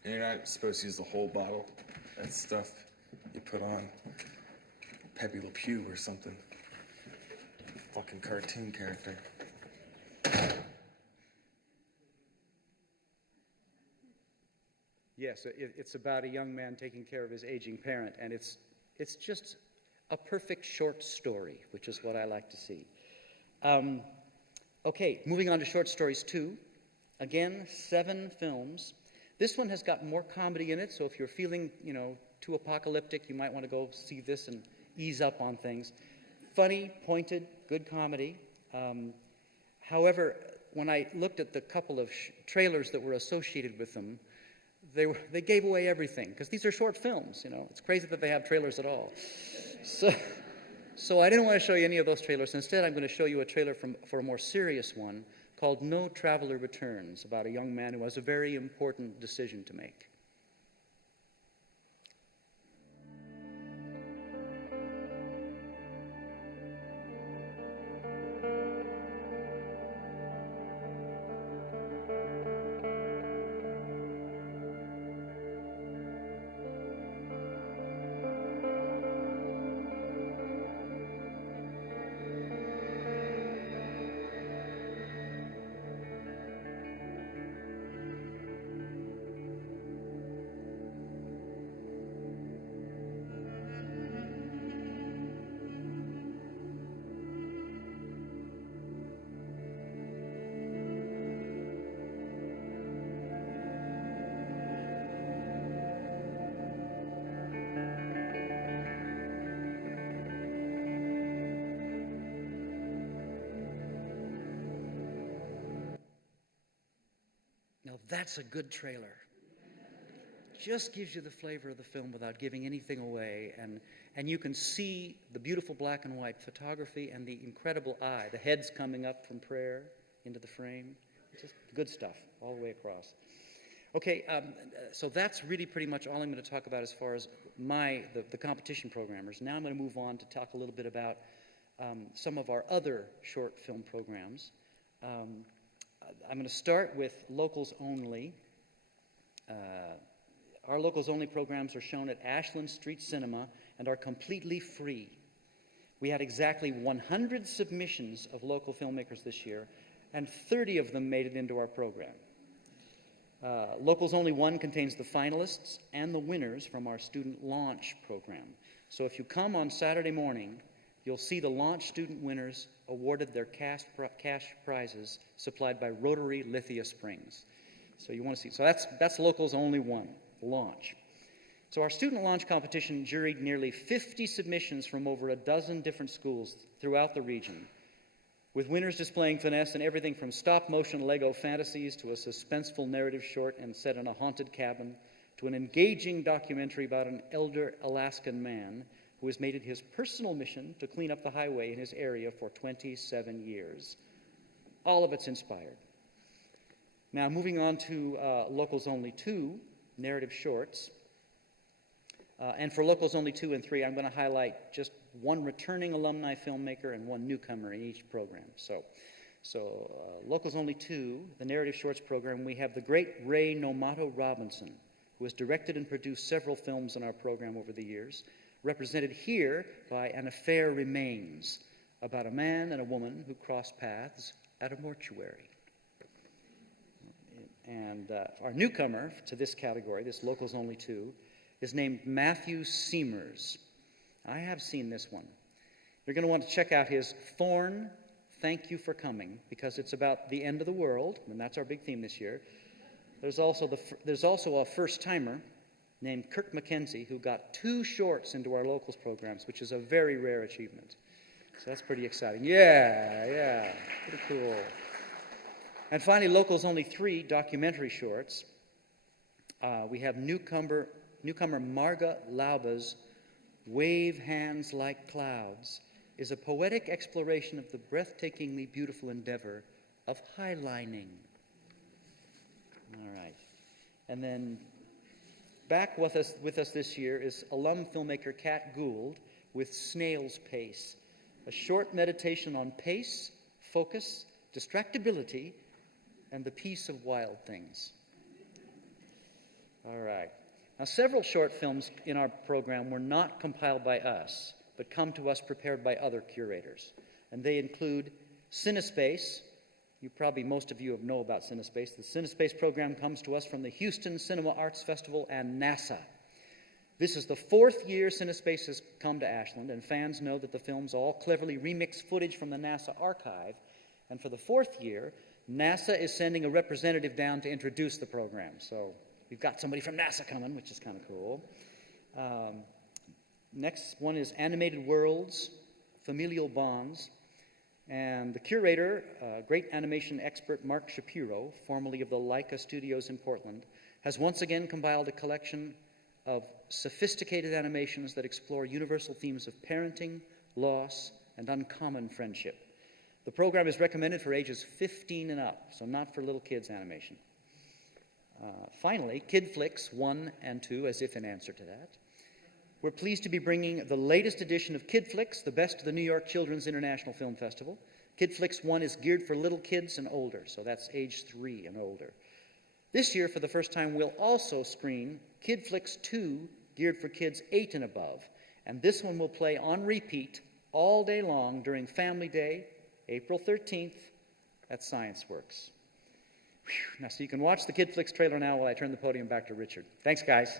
You're not supposed to use the whole bottle. That's stuff you put on Pepe Le Pew or something. Fucking cartoon character. Yes, it's about a young man taking care of his aging parent, and it's just a perfect short story, which is what I like to see. Okay, moving on to short stories 2. Again, 7 films. This one has got more comedy in it, so if you're feeling, too apocalyptic, you might want to go see this and ease up on things. Funny, pointed, good comedy. However, when I looked at the couple of trailers that were associated with them, they gave away everything, because these are short films, It's crazy that they have trailers at all. So I didn't want to show you any of those trailers. Instead, I'm going to show you a trailer for a more serious one called No Traveler Returns, about a young man who has a very important decision to make. Now that's a good trailer. Just gives you the flavor of the film without giving anything away, and you can see the beautiful black and white photography and the incredible eye, the heads coming up from prayer into the frame. Just good stuff all the way across. Okay, so that's really pretty much all I'm going to talk about as far as the competition programmers. Now I'm going to move on to talk a little bit about some of our other short film programs. I'm going to start with Locals Only. Our Locals Only programs are shown at Ashland Street Cinema and are completely free. We had exactly 100 submissions of local filmmakers this year, and 30 of them made it into our program. Locals Only 1 contains the finalists and the winners from our student launch program. So if you come on Saturday morning, you'll see the launch student winners awarded their cash prizes supplied by Rotary Lithia Springs. So you want to see. So that's Locals Only 1, launch. So our student launch competition juried nearly 50 submissions from over a dozen different schools throughout the region, with winners displaying finesse in everything from stop-motion Lego fantasies to a suspenseful narrative short and set in a haunted cabin to an engaging documentary about an elder Alaskan man who has made it his personal mission to clean up the highway in his area for 27 years. All of it's inspired. Now, moving on to Locals Only 2, narrative shorts. And for Locals Only 2 and 3, I'm going to highlight just one returning alumni filmmaker and one newcomer in each program. So Locals Only 2, the narrative shorts program, we have the great Ray Nomato Robinson, who has directed and produced several films in our program over the years, represented here by An Affair Remains, about a man and a woman who crossed paths at a mortuary. And our newcomer to this category, this Locals Only 2, is named Matthew Seamers. I have seen this one. You're going to want to check out his Thorn, Thank You for Coming, because it's about the end of the world, and that's our big theme this year. There's also a first-timer named Kirk McKenzie who got 2 shorts into our locals programs, which is a very rare achievement. So that's pretty exciting. Yeah, pretty cool. And finally, Locals Only 3 documentary shorts. We have newcomer Marga Lauba's Wave Hands Like Clouds is a poetic exploration of the breathtakingly beautiful endeavor of highlining. All right. And then back with us this year is alum filmmaker Kat Gould with Snail's Pace, a short meditation on pace, focus, distractibility, and the peace of wild things. All right. Now, several short films in our program were not compiled by us, but come to us prepared by other curators. And they include Cinespace. Most of you know about Cinespace. The Cinespace program comes to us from the Houston Cinema Arts Festival and NASA. This is the 4th year Cinespace has come to Ashland, and fans know that the films all cleverly remix footage from the NASA archive. And for the 4th year, NASA is sending a representative down to introduce the program. So we've got somebody from NASA coming, which is kind of cool. Next one is Animated Worlds, Familial Bonds. And the curator, great animation expert Mark Shapiro, formerly of the Leica Studios in Portland, has once again compiled a collection of sophisticated animations that explore universal themes of parenting, loss, and uncommon friendship. The program is recommended for ages 15 and up, so not for little kids animation. Finally, Kid Flicks 1 and 2, as if in answer to that. We're pleased to be bringing the latest edition of Kid Flicks, the best of the New York Children's International Film Festival. Kid Flicks 1 is geared for little kids and older, so that's age 3 and older. This year, for the first time, we'll also screen Kid Flicks 2, geared for kids 8 and above. And this one will play on repeat all day long during Family Day, April 13th, at ScienceWorks. Now, so you can watch the Kid Flicks trailer now while I turn the podium back to Richard. Thanks, guys.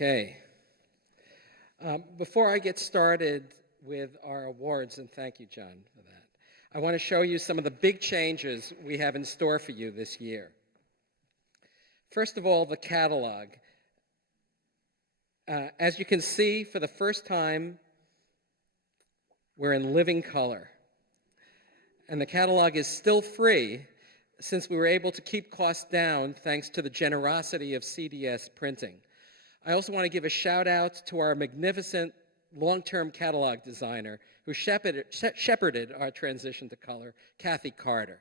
Okay. Before I get started with our awards, and thank you, John, for that, I want to show you some of the big changes we have in store for you this year. First of all, the catalog. As you can see, for the first time, we're in living color. And the catalog is still free since we were able to keep costs down thanks to the generosity of CDS printing. I also want to give a shout out to our magnificent long-term catalog designer who shepherded our transition to color, Kathy Carter.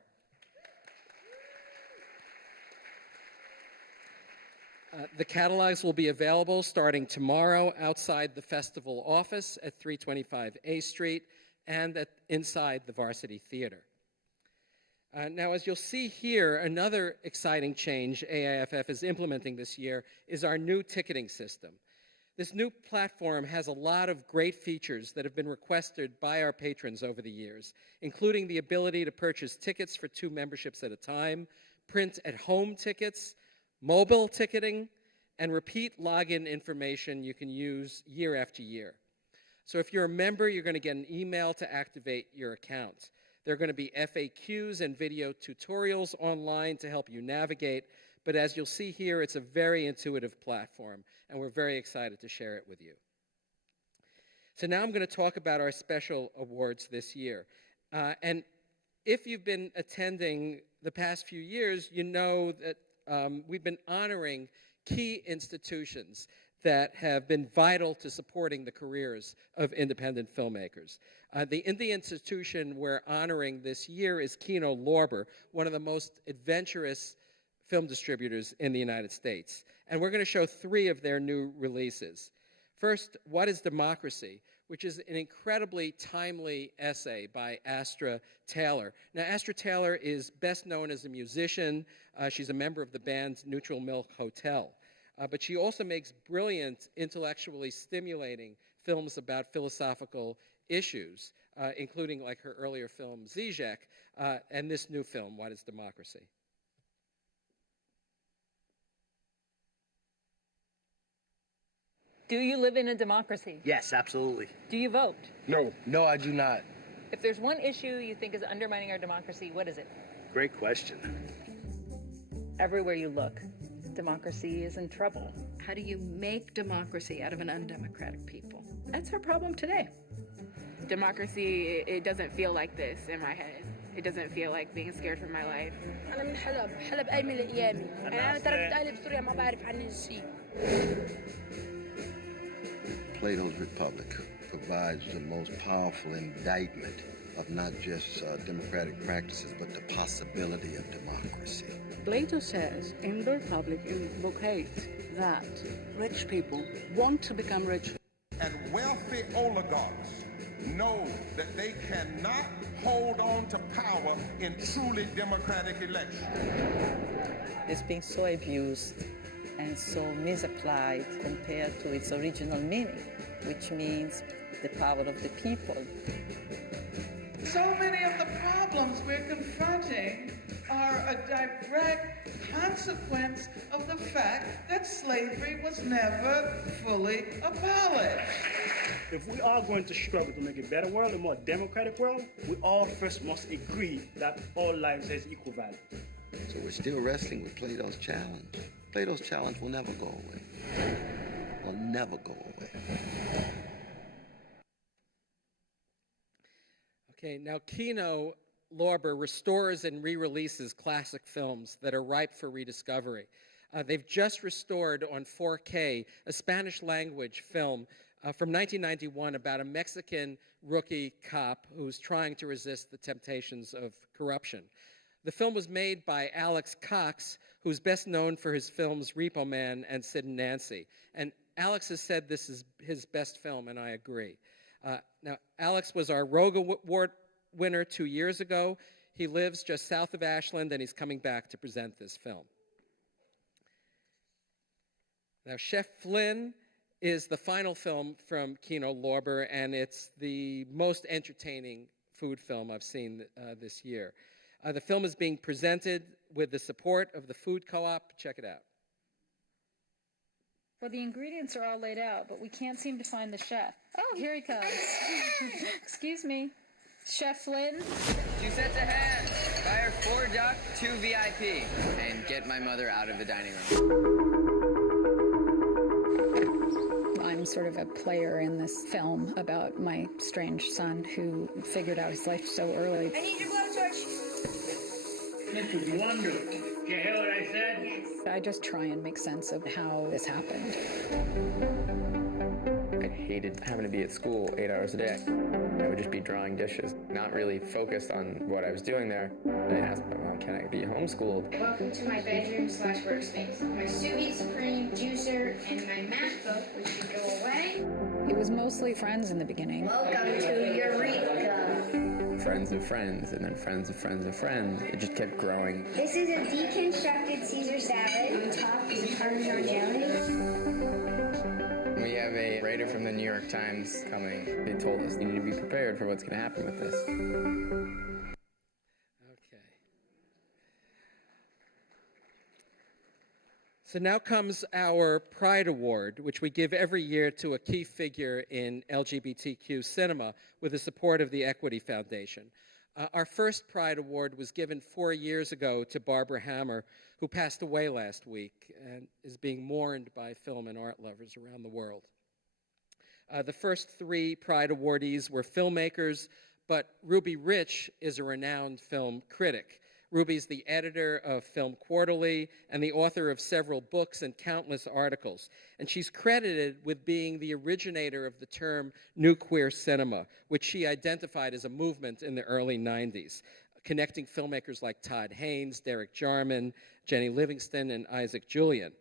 The catalogs will be available starting tomorrow outside the festival office at 325 A Street and inside the Varsity Theater. Now, as you'll see here, another exciting change AIFF is implementing this year is our new ticketing system. This new platform has a lot of great features that have been requested by our patrons over the years, including the ability to purchase tickets for 2 memberships at a time, print at home tickets, mobile ticketing, and repeat login information you can use year after year. So if you're a member, you're going to get an email to activate your account. There are going to be FAQs and video tutorials online to help you navigate, but as you'll see here, it's a very intuitive platform, and we're very excited to share it with you. So now I'm going to talk about our special awards this year. And if you've been attending the past few years, you know that we've been honoring key institutions that have been vital to supporting the careers of independent filmmakers. The institution we're honoring this year is Kino Lorber, one of the most adventurous film distributors in the United States. And we're going to show 3 of their new releases. First, What is Democracy?, which is an incredibly timely essay by Astra Taylor. Now, Astra Taylor is best known as a musician. She's a member of the band Neutral Milk Hotel. But she also makes brilliant, intellectually stimulating films about philosophical issues, including like her earlier film, Zizek, and this new film, What is Democracy? Do you live in a democracy? Yes, absolutely. Do you vote? No. No, I do not. If there's one issue you think is undermining our democracy, what is it? Great question. Everywhere you look, democracy is in trouble. How do you make democracy out of an undemocratic people? That's our problem today. Democracy, it doesn't feel like this in my head. It doesn't feel like being scared for my life. أنا من حلب أي من أيامي. أنا تركت أهلي بسوريا ما بعرف عنهم شيء. Plato's Republic provides the most powerful indictment of not just democratic practices, but the possibility of democracy. Plato says in the Republic, invocates that rich people want to become rich. And wealthy oligarchs know that they cannot hold on to power in truly democratic elections. It's being so abused and so misapplied compared to its original meaning, which means the power of the people. So many of the problems we're confronting are a direct consequence of the fact that slavery was never fully abolished. If we are going to struggle to make a better world, a more democratic world, we all first must agree that all lives has equal value. So we're still wrestling with Plato's challenge. Plato's challenge will never go away. Will never go away. Okay, now Kino Lorber restores and re-releases classic films that are ripe for rediscovery. They've just restored on 4K a Spanish-language film from 1991 about a Mexican rookie cop who's trying to resist the temptations of corruption. The film was made by Alex Cox, who's best known for his films Repo Man and Sid and Nancy. And Alex has said this is his best film, and I agree. Now, Alex was our Rogue Award winner 2 years ago. He lives just south of Ashland, and he's coming back to present this film. Now, Chef Flynn is the final film from Kino Lorber, and it's the most entertaining food film I've seen this year. The film is being presented with the support of the Food Co-op. Check it out. Well, the ingredients are all laid out, but we can't seem to find the chef. Oh, here he comes. Excuse me. Chef Flynn? 2 sets ahead. Fire 4 duck, 2 VIP. And get my mother out of the dining room. I'm sort of a player in this film about my strange son who figured out his life so early. I need your blowtorch. This is wonderful. Did you hear what I said? Yes. I just try and make sense of how this happened. I hated having to be at school 8 hours a day. I would just be drawing dishes, not really focused on what I was doing there. I asked my mom, can I be homeschooled? Welcome to my bedroom/workspace. My sous vide supreme, juicer, and my math book, which should go away. It was mostly friends in the beginning. Welcome to Eureka. Friends of friends, and then friends of friends of friends. It just kept growing. This is a deconstructed Caesar salad. On top is a Parmesan jelly. We have a writer from the New York Times coming. They told us you need to be prepared for what's going to happen with this. Okay. So now comes our Pride Award, which we give every year to a key figure in LGBTQ cinema with the support of the Equity Foundation. Our first Pride Award was given 4 years ago to Barbara Hammer, who passed away last week and is being mourned by film and art lovers around the world. The first 3 Pride awardees were filmmakers, but Ruby Rich is a renowned film critic. Ruby's the editor of Film Quarterly and the author of several books and countless articles. And she's credited with being the originator of the term New Queer Cinema, which she identified as a movement in the early 90s, connecting filmmakers like Todd Haynes, Derek Jarman, Jenny Livingston, and Isaac Julian.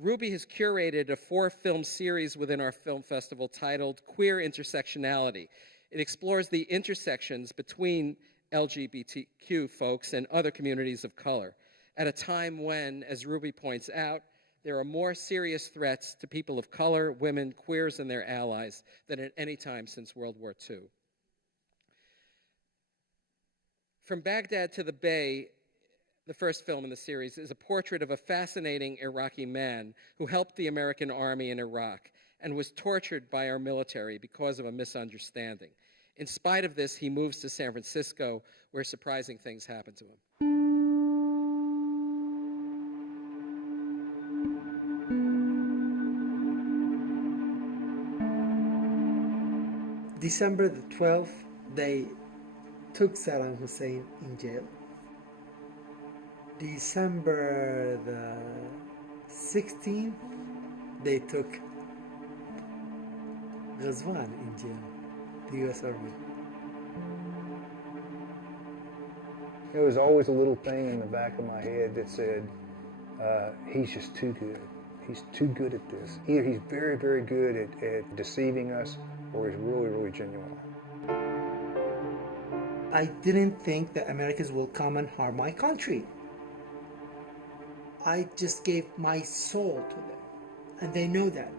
Ruby has curated a 4-film series within our film festival titled Queer Intersectionality. It explores the intersections between LGBTQ folks and other communities of color at a time when, as Ruby points out, there are more serious threats to people of color, women, queers, and their allies than at any time since World War II. From Baghdad to the Bay, the first film in the series, is a portrait of a fascinating Iraqi man who helped the American army in Iraq and was tortured by our military because of a misunderstanding. In spite of this, he moves to San Francisco, where surprising things happen to him. December the 12th, they took Saddam Hussein in jail. December the 16th, they took Ghazwan in jail, the U.S. Army. There was always a little thing in the back of my head that said, he's just too good. He's too good at this. Either he's very, very good at deceiving us, or he's really, really genuine. I didn't think that Americans will come and harm my country. I just gave my soul to them, and they know that.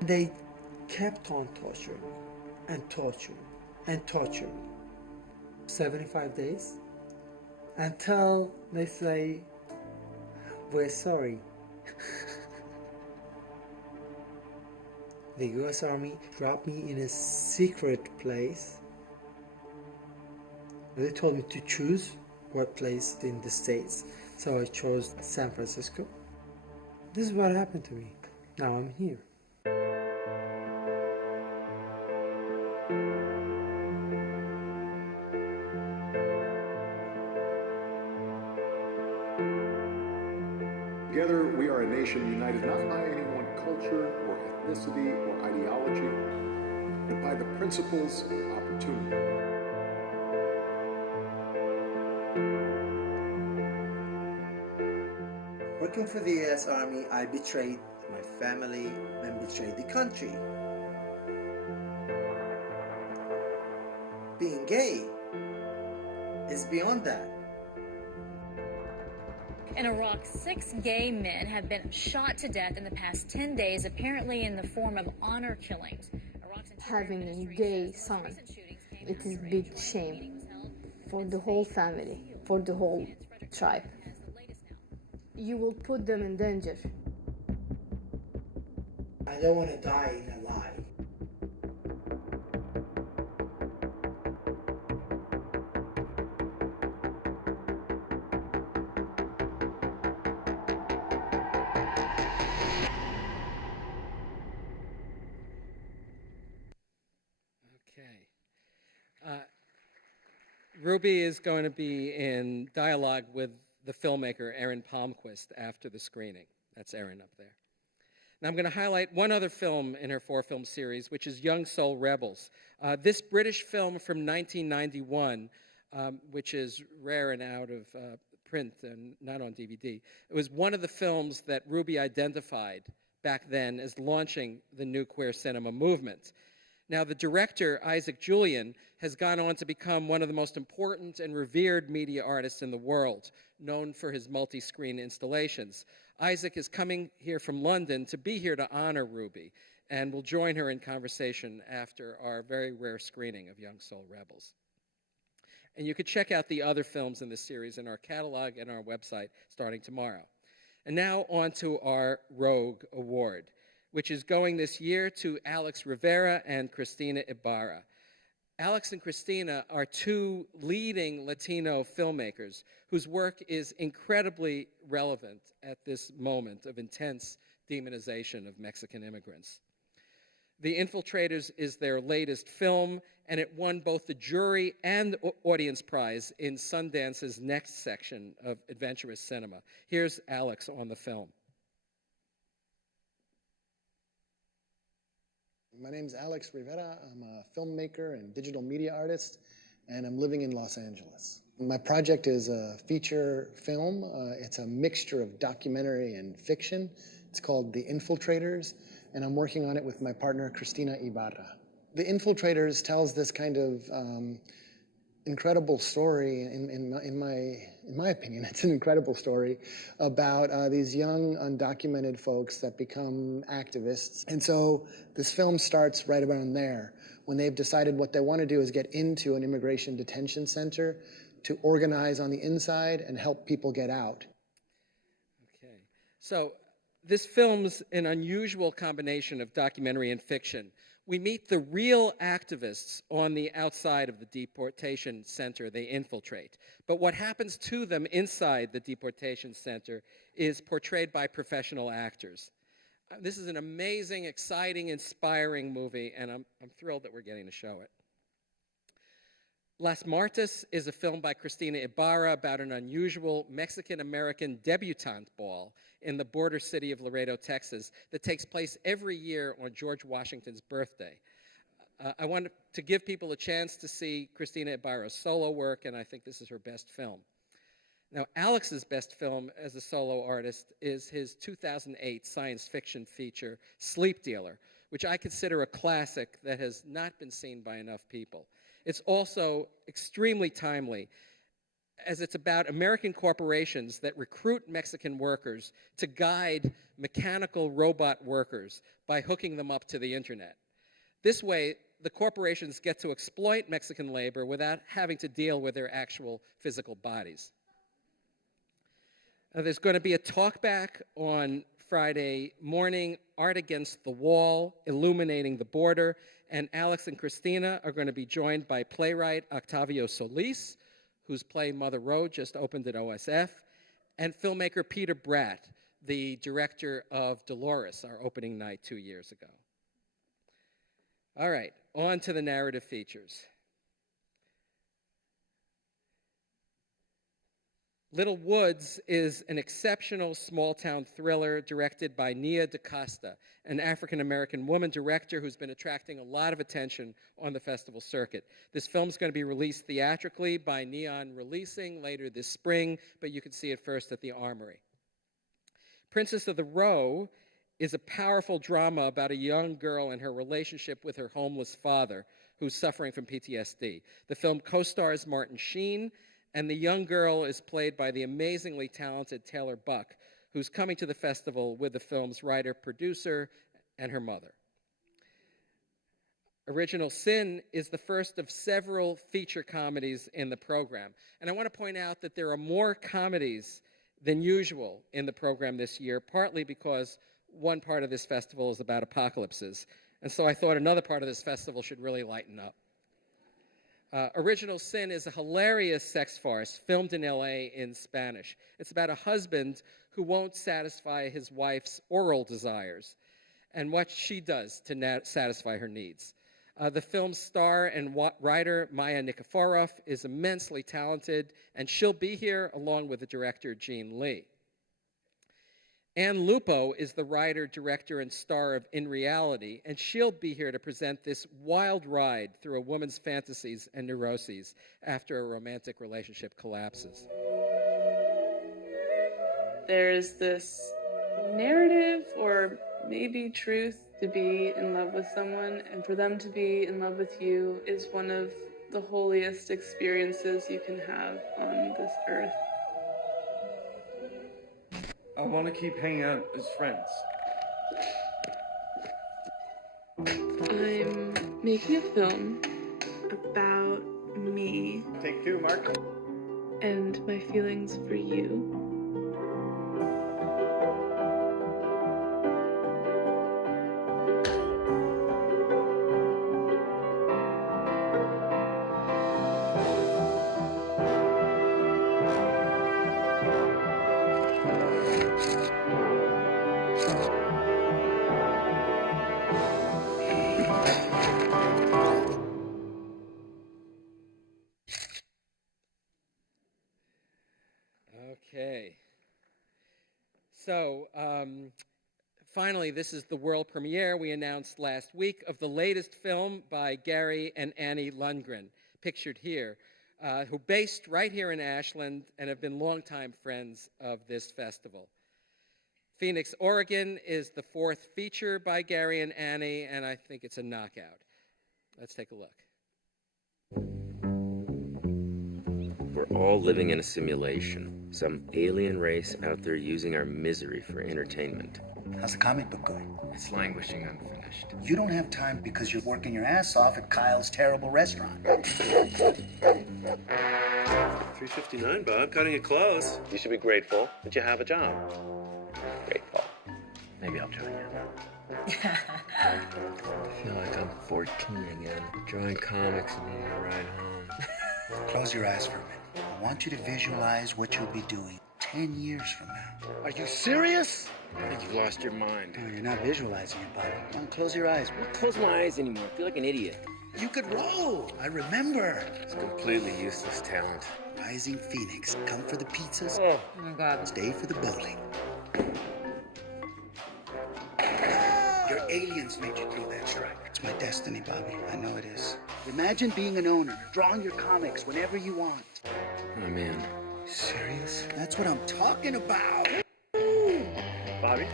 They kept on torturing me, and torturing, and torturing. 75 days, until they say, we're sorry. The U.S. Army dropped me in a secret place. They told me to choose what place in the States, so I chose San Francisco. This is what happened to me. Now I'm here. Together, we are a nation united not by any one culture or ethnicity or ideology, but by the principles of opportunity. Working for the U.S. Army, I betrayed my family and betrayed the country. Being gay is beyond that. In Iraq, 6 gay men have been shot to death in the past 10 days, apparently in the form of honor killings. Having a gay son, it is a big shame for the whole family, for the whole tribe. You will put them in danger. I don't want to die in a lie. Ruby is going to be in dialogue with the filmmaker Erin Palmquist after the screening. That's Erin up there. Now I'm going to highlight one other film in her 4-film series, which is Young Soul Rebels. This British film from 1991, which is rare and out of print and not on DVD, it was one of the films that Ruby identified back then as launching the new queer cinema movement. Now, the director, Isaac Julian, has gone on to become one of the most important and revered media artists in the world, known for his multi-screen installations. Isaac is coming here from London to be here to honor Ruby, and will join her in conversation after our very rare screening of Young Soul Rebels. And you could check out the other films in this series in our catalog and our website starting tomorrow. And now on to our Rogue Award, which is going this year to Alex Rivera and Cristina Ibarra. Alex and Cristina are two leading Latino filmmakers whose work is incredibly relevant at this moment of intense demonization of Mexican immigrants. The Infiltrators is their latest film, and it won both the jury and audience prize in Sundance's next section of adventurous cinema. Here's Alex on the film. My name's Alex Rivera. I'm a filmmaker and digital media artist, and I'm living in Los Angeles. My project is a feature film. It's a mixture of documentary and fiction. It's called The Infiltrators, and I'm working on it with my partner, Cristina Ibarra. The Infiltrators tells this kind of incredible story, in my opinion, it's an incredible story about these young undocumented folks that become activists. And so this film starts right around there, when they've decided what they want to do is get into an immigration detention center to organize on the inside and help people get out. Okay, so this film's an unusual combination of documentary and fiction. We meet the real activists on the outside of the deportation center they infiltrate. But what happens to them inside the deportation center is portrayed by professional actors. This is an amazing, exciting, inspiring movie, and I'm thrilled that we're getting to show it. Las Martas is a film by Cristina Ibarra about an unusual Mexican-American debutante ball in the border city of Laredo, Texas, that takes place every year on George Washington's birthday. I wanted to give people a chance to see Cristina Ibarra's solo work, and I think this is her best film. Now, Alex's best film as a solo artist is his 2008 science fiction feature, Sleep Dealer, which I consider a classic that has not been seen by enough people. It's also extremely timely, as it's about American corporations that recruit Mexican workers to guide mechanical robot workers by hooking them up to the internet. This way, the corporations get to exploit Mexican labor without having to deal with their actual physical bodies. There's going to be a talkback on Friday morning, Art Against the Wall, Illuminating the Border, and Alex and Cristina are going to be joined by playwright Octavio Solis, whose play Mother Road just opened at OSF, and filmmaker Peter Bratt, the director of Dolores, our opening night 2 years ago. All right, on to the narrative features. Little Woods is an exceptional small-town thriller directed by Nia DaCosta, an African-American woman director who's been attracting a lot of attention on the festival circuit. This film's going to be released theatrically by Neon Releasing later this spring, but you can see it first at the Armory. Princess of the Row is a powerful drama about a young girl and her relationship with her homeless father, who's suffering from PTSD. The film co-stars Martin Sheen, and the young girl is played by the amazingly talented Taylor Buck, who's coming to the festival with the film's writer, producer, and her mother. Original Sin is the first of several feature comedies in the program. And I want to point out that there are more comedies than usual in the program this year, partly because one part of this festival is about apocalypses. And so I thought another part of this festival should really lighten up. Original Sin is a hilarious sex farce filmed in LA in Spanish. It's about a husband who won't satisfy his wife's oral desires and what she does to satisfy her needs. The film's star and writer, Maya Nikiforov, is immensely talented, and she'll be here along with the director, Gene Lee. Ann Lupo is the writer, director, and star of In Reality, and she'll be here to present this wild ride through a woman's fantasies and neuroses after a romantic relationship collapses. There's this narrative or maybe truth to be in love with someone, and for them to be in love with you is one of the holiest experiences you can have on this earth. I want to keep hanging out as friends. I'm making a film about me Take two, Mark. and my feelings for you. Okay. So, finally, this is the world premiere we announced last week of the latest film by Gary and Annie Lundgren, pictured here, who based right here in Ashland and have been longtime friends of this festival. Phoenix, Oregon is the fourth feature by Gary and Annie, and I think it's a knockout. Let's take a look. We're all living in a simulation. Some alien race out there using our misery for entertainment. How's the comic book going? It's languishing unfinished. You don't have time because you're working your ass off at Kyle's terrible restaurant. $3.59, Bob. Cutting it close. You should be grateful that you have a job. Grateful. Maybe I'll join you. I feel like I'm 14 again, drawing comics and needing a ride home. Close your eyes for a minute. I want you to visualize what you'll be doing 10 years from now. Are you serious? I think you've lost your mind. No, you're not visualizing it, Bobby. Come on, close your eyes. I don't close my eyes anymore. I feel like an idiot. You could roll. I remember. It's completely useless talent. Rising Phoenix. Come for the pizzas. Oh my God. Stay for the bowling. Your aliens made you do that strike. It's my destiny, Bobby. I know it is. Imagine being an owner, drawing your comics whenever you want. I'm in. Serious? That's what I'm talking about. Bobby?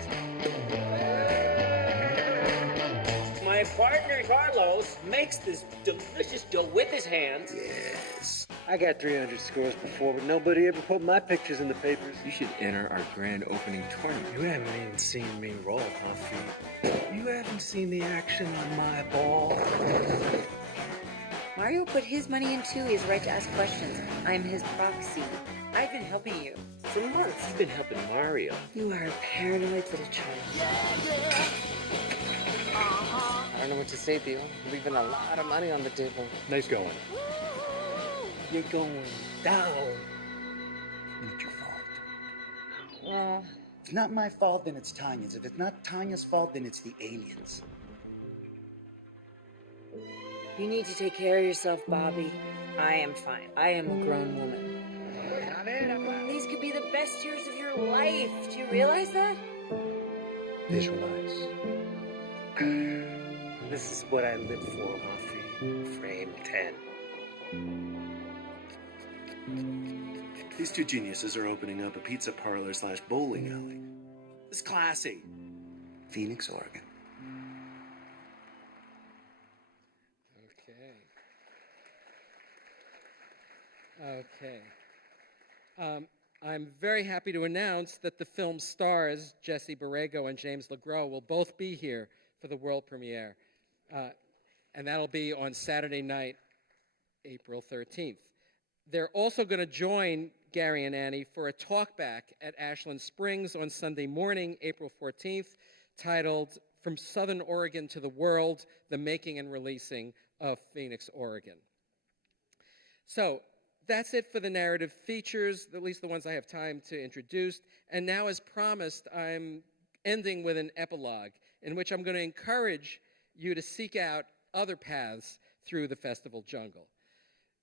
My partner, Carlos, makes this delicious dough with his hands. Yes. I got 300 scores before, but nobody ever put my pictures in the papers. You should enter our grand opening tournament. You haven't even seen me roll, Humphrey. You haven't seen the action on my ball. Mario put his money in too. He has a right to ask questions. I'm his proxy. I've been helping you. For months, you've been helping Mario. You are a paranoid little child. I don't know what to say, Theo. I'm leaving a lot of money on the table. Nice going. You're going down. Not your fault. If it's not my fault, then it's Tanya's. If it's not Tanya's fault, then it's the aliens. You need to take care of yourself, Bobby. I am fine. I am a grown woman. These could be the best years of your life. Do you realize that? Visualize. This is what I live for, Humphrey. Frame 10. These two geniuses are opening up a pizza parlor / bowling alley. It's classy. Phoenix, Oregon. Okay. I'm very happy to announce that the film stars Jesse Borrego and James LeGros will both be here for the world premiere. And that'll be on Saturday night, April 13th. They're also going to join Gary and Annie for a talkback at Ashland Springs on Sunday morning, April 14th, titled From Southern Oregon to the World, The Making and Releasing of Phoenix, Oregon. So that's it for the narrative features, at least the ones I have time to introduce. And now, as promised, I'm ending with an epilogue in which I'm going to encourage you to seek out other paths through the festival jungle.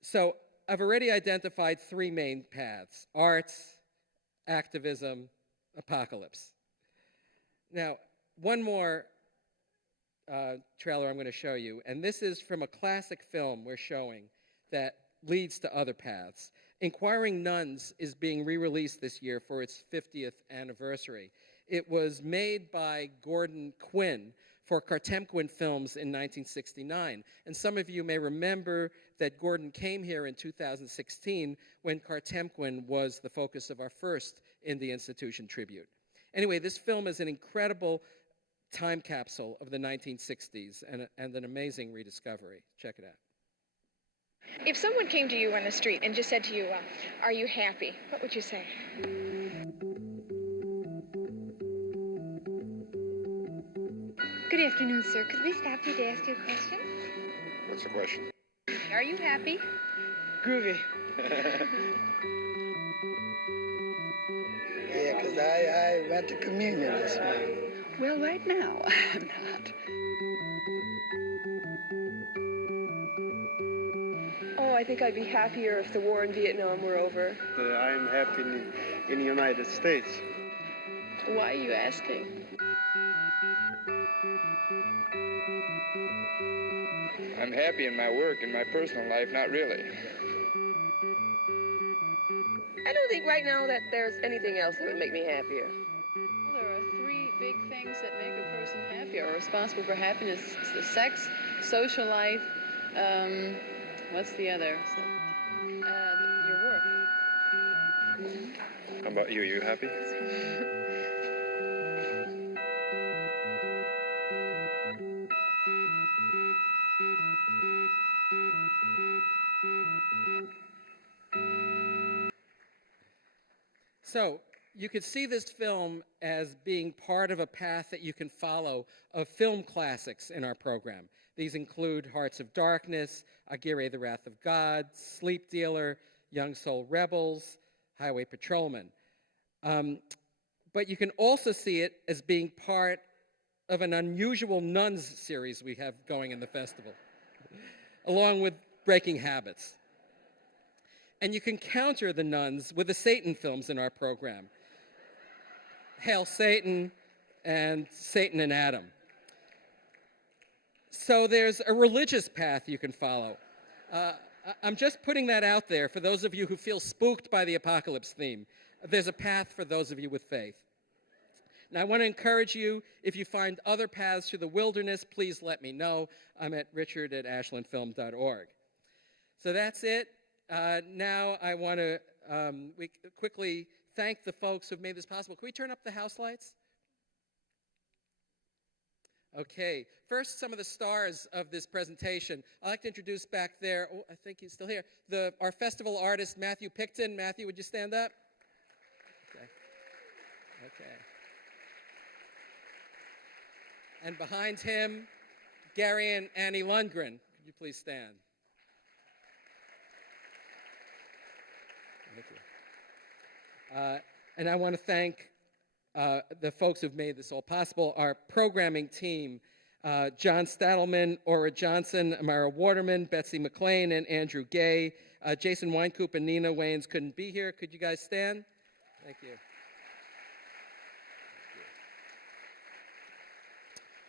So I've already identified three main paths: arts, activism, apocalypse. Now, one more trailer I'm going to show you, and this is from a classic film we're showing that leads to other paths. Inquiring Nuns is being re-released this year for its 50th anniversary. It was made by Gordon Quinn for Cartemquin Films in 1969. And some of you may remember that Gordon came here in 2016 when Cartemquin was the focus of our first In the Institution tribute. Anyway, this film is an incredible time capsule of the 1960s and an amazing rediscovery. Check it out. If someone came to you on the street and just said to you, are you happy? What would you say? Good afternoon, sir. Could we stop you to ask you a question? What's the question? Are you happy? Groovy. Yeah, because I went to communion this morning. Well, right now, I'm not. Oh, I think I'd be happier if the war in Vietnam were over. I'm happy in the United States. Why are you asking? I'm happy in my work, in my personal life, not really. I don't think right now that there's anything else that would make me happier. Well, there are three big things that make a person happy or responsible for happiness. It's the sex, social life, what's the other? Your work. How about you? Are you happy? So you could see this film as being part of a path that you can follow of film classics in our program. These include Hearts of Darkness, Aguirre, The Wrath of God, Sleep Dealer, Young Soul Rebels, Highway Patrolman. But you can also see it as being part of an unusual nuns series we have going in the festival, along with Breaking Habits. And you can counter the nuns with the Satan films in our program, Hail Satan and Satan and Adam. So there's a religious path you can follow. I'm just putting that out there for those of you who feel spooked by the apocalypse theme. There's a path for those of you with faith. Now, I want to encourage you, if you find other paths through the wilderness, please let me know. I'm at richard@ashlandfilm.org. So that's it. Now I want to quickly thank the folks who've made this possible. Can we turn up the house lights? Okay, first some of the stars of this presentation. I'd like to introduce back there, oh, I think he's still here, our festival artist, Matthew Picton. Matthew, would you stand up? Okay. And behind him, Gary and Annie Lundgren. Could you please stand? Thank you. And I want to thank the folks who've made this all possible. Our programming team, John Stadelman, Ora Johnson, Amara Waterman, Betsy McLean, and Andrew Gay. Jason Weinkoop and Nina Waynes couldn't be here. Could you guys stand? Thank you.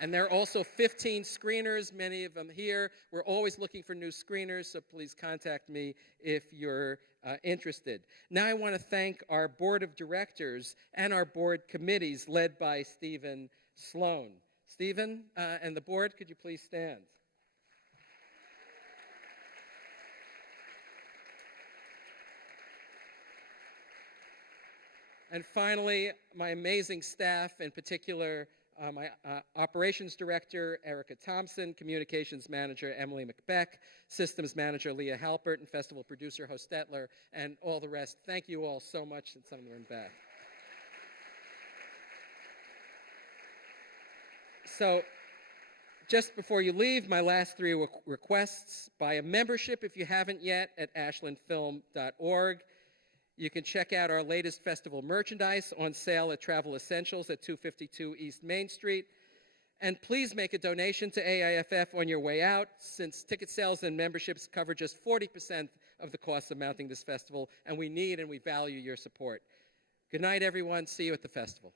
And there are also 15 screeners, many of them here. We're always looking for new screeners, so please contact me if you're interested. Now I want to thank our board of directors and our board committees led by Stephen Sloan. Stephen and the board, could you please stand? And finally, my amazing staff, in particular, my operations director, Erica Thompson, communications manager, Emily McBeck, systems manager, Leah Halpert, and festival producer, Ho Stetler, and all the rest. Thank you all so much, and some of them are in back. So, just before you leave, my last three requests. Buy a membership if you haven't yet at ashlandfilm.org. You can check out our latest festival merchandise on sale at Travel Essentials at 252 East Main Street. And please make a donation to AIFF on your way out, since ticket sales and memberships cover just 40% of the cost of mounting this festival, and we need and we value your support. Good night, everyone. See you at the festival.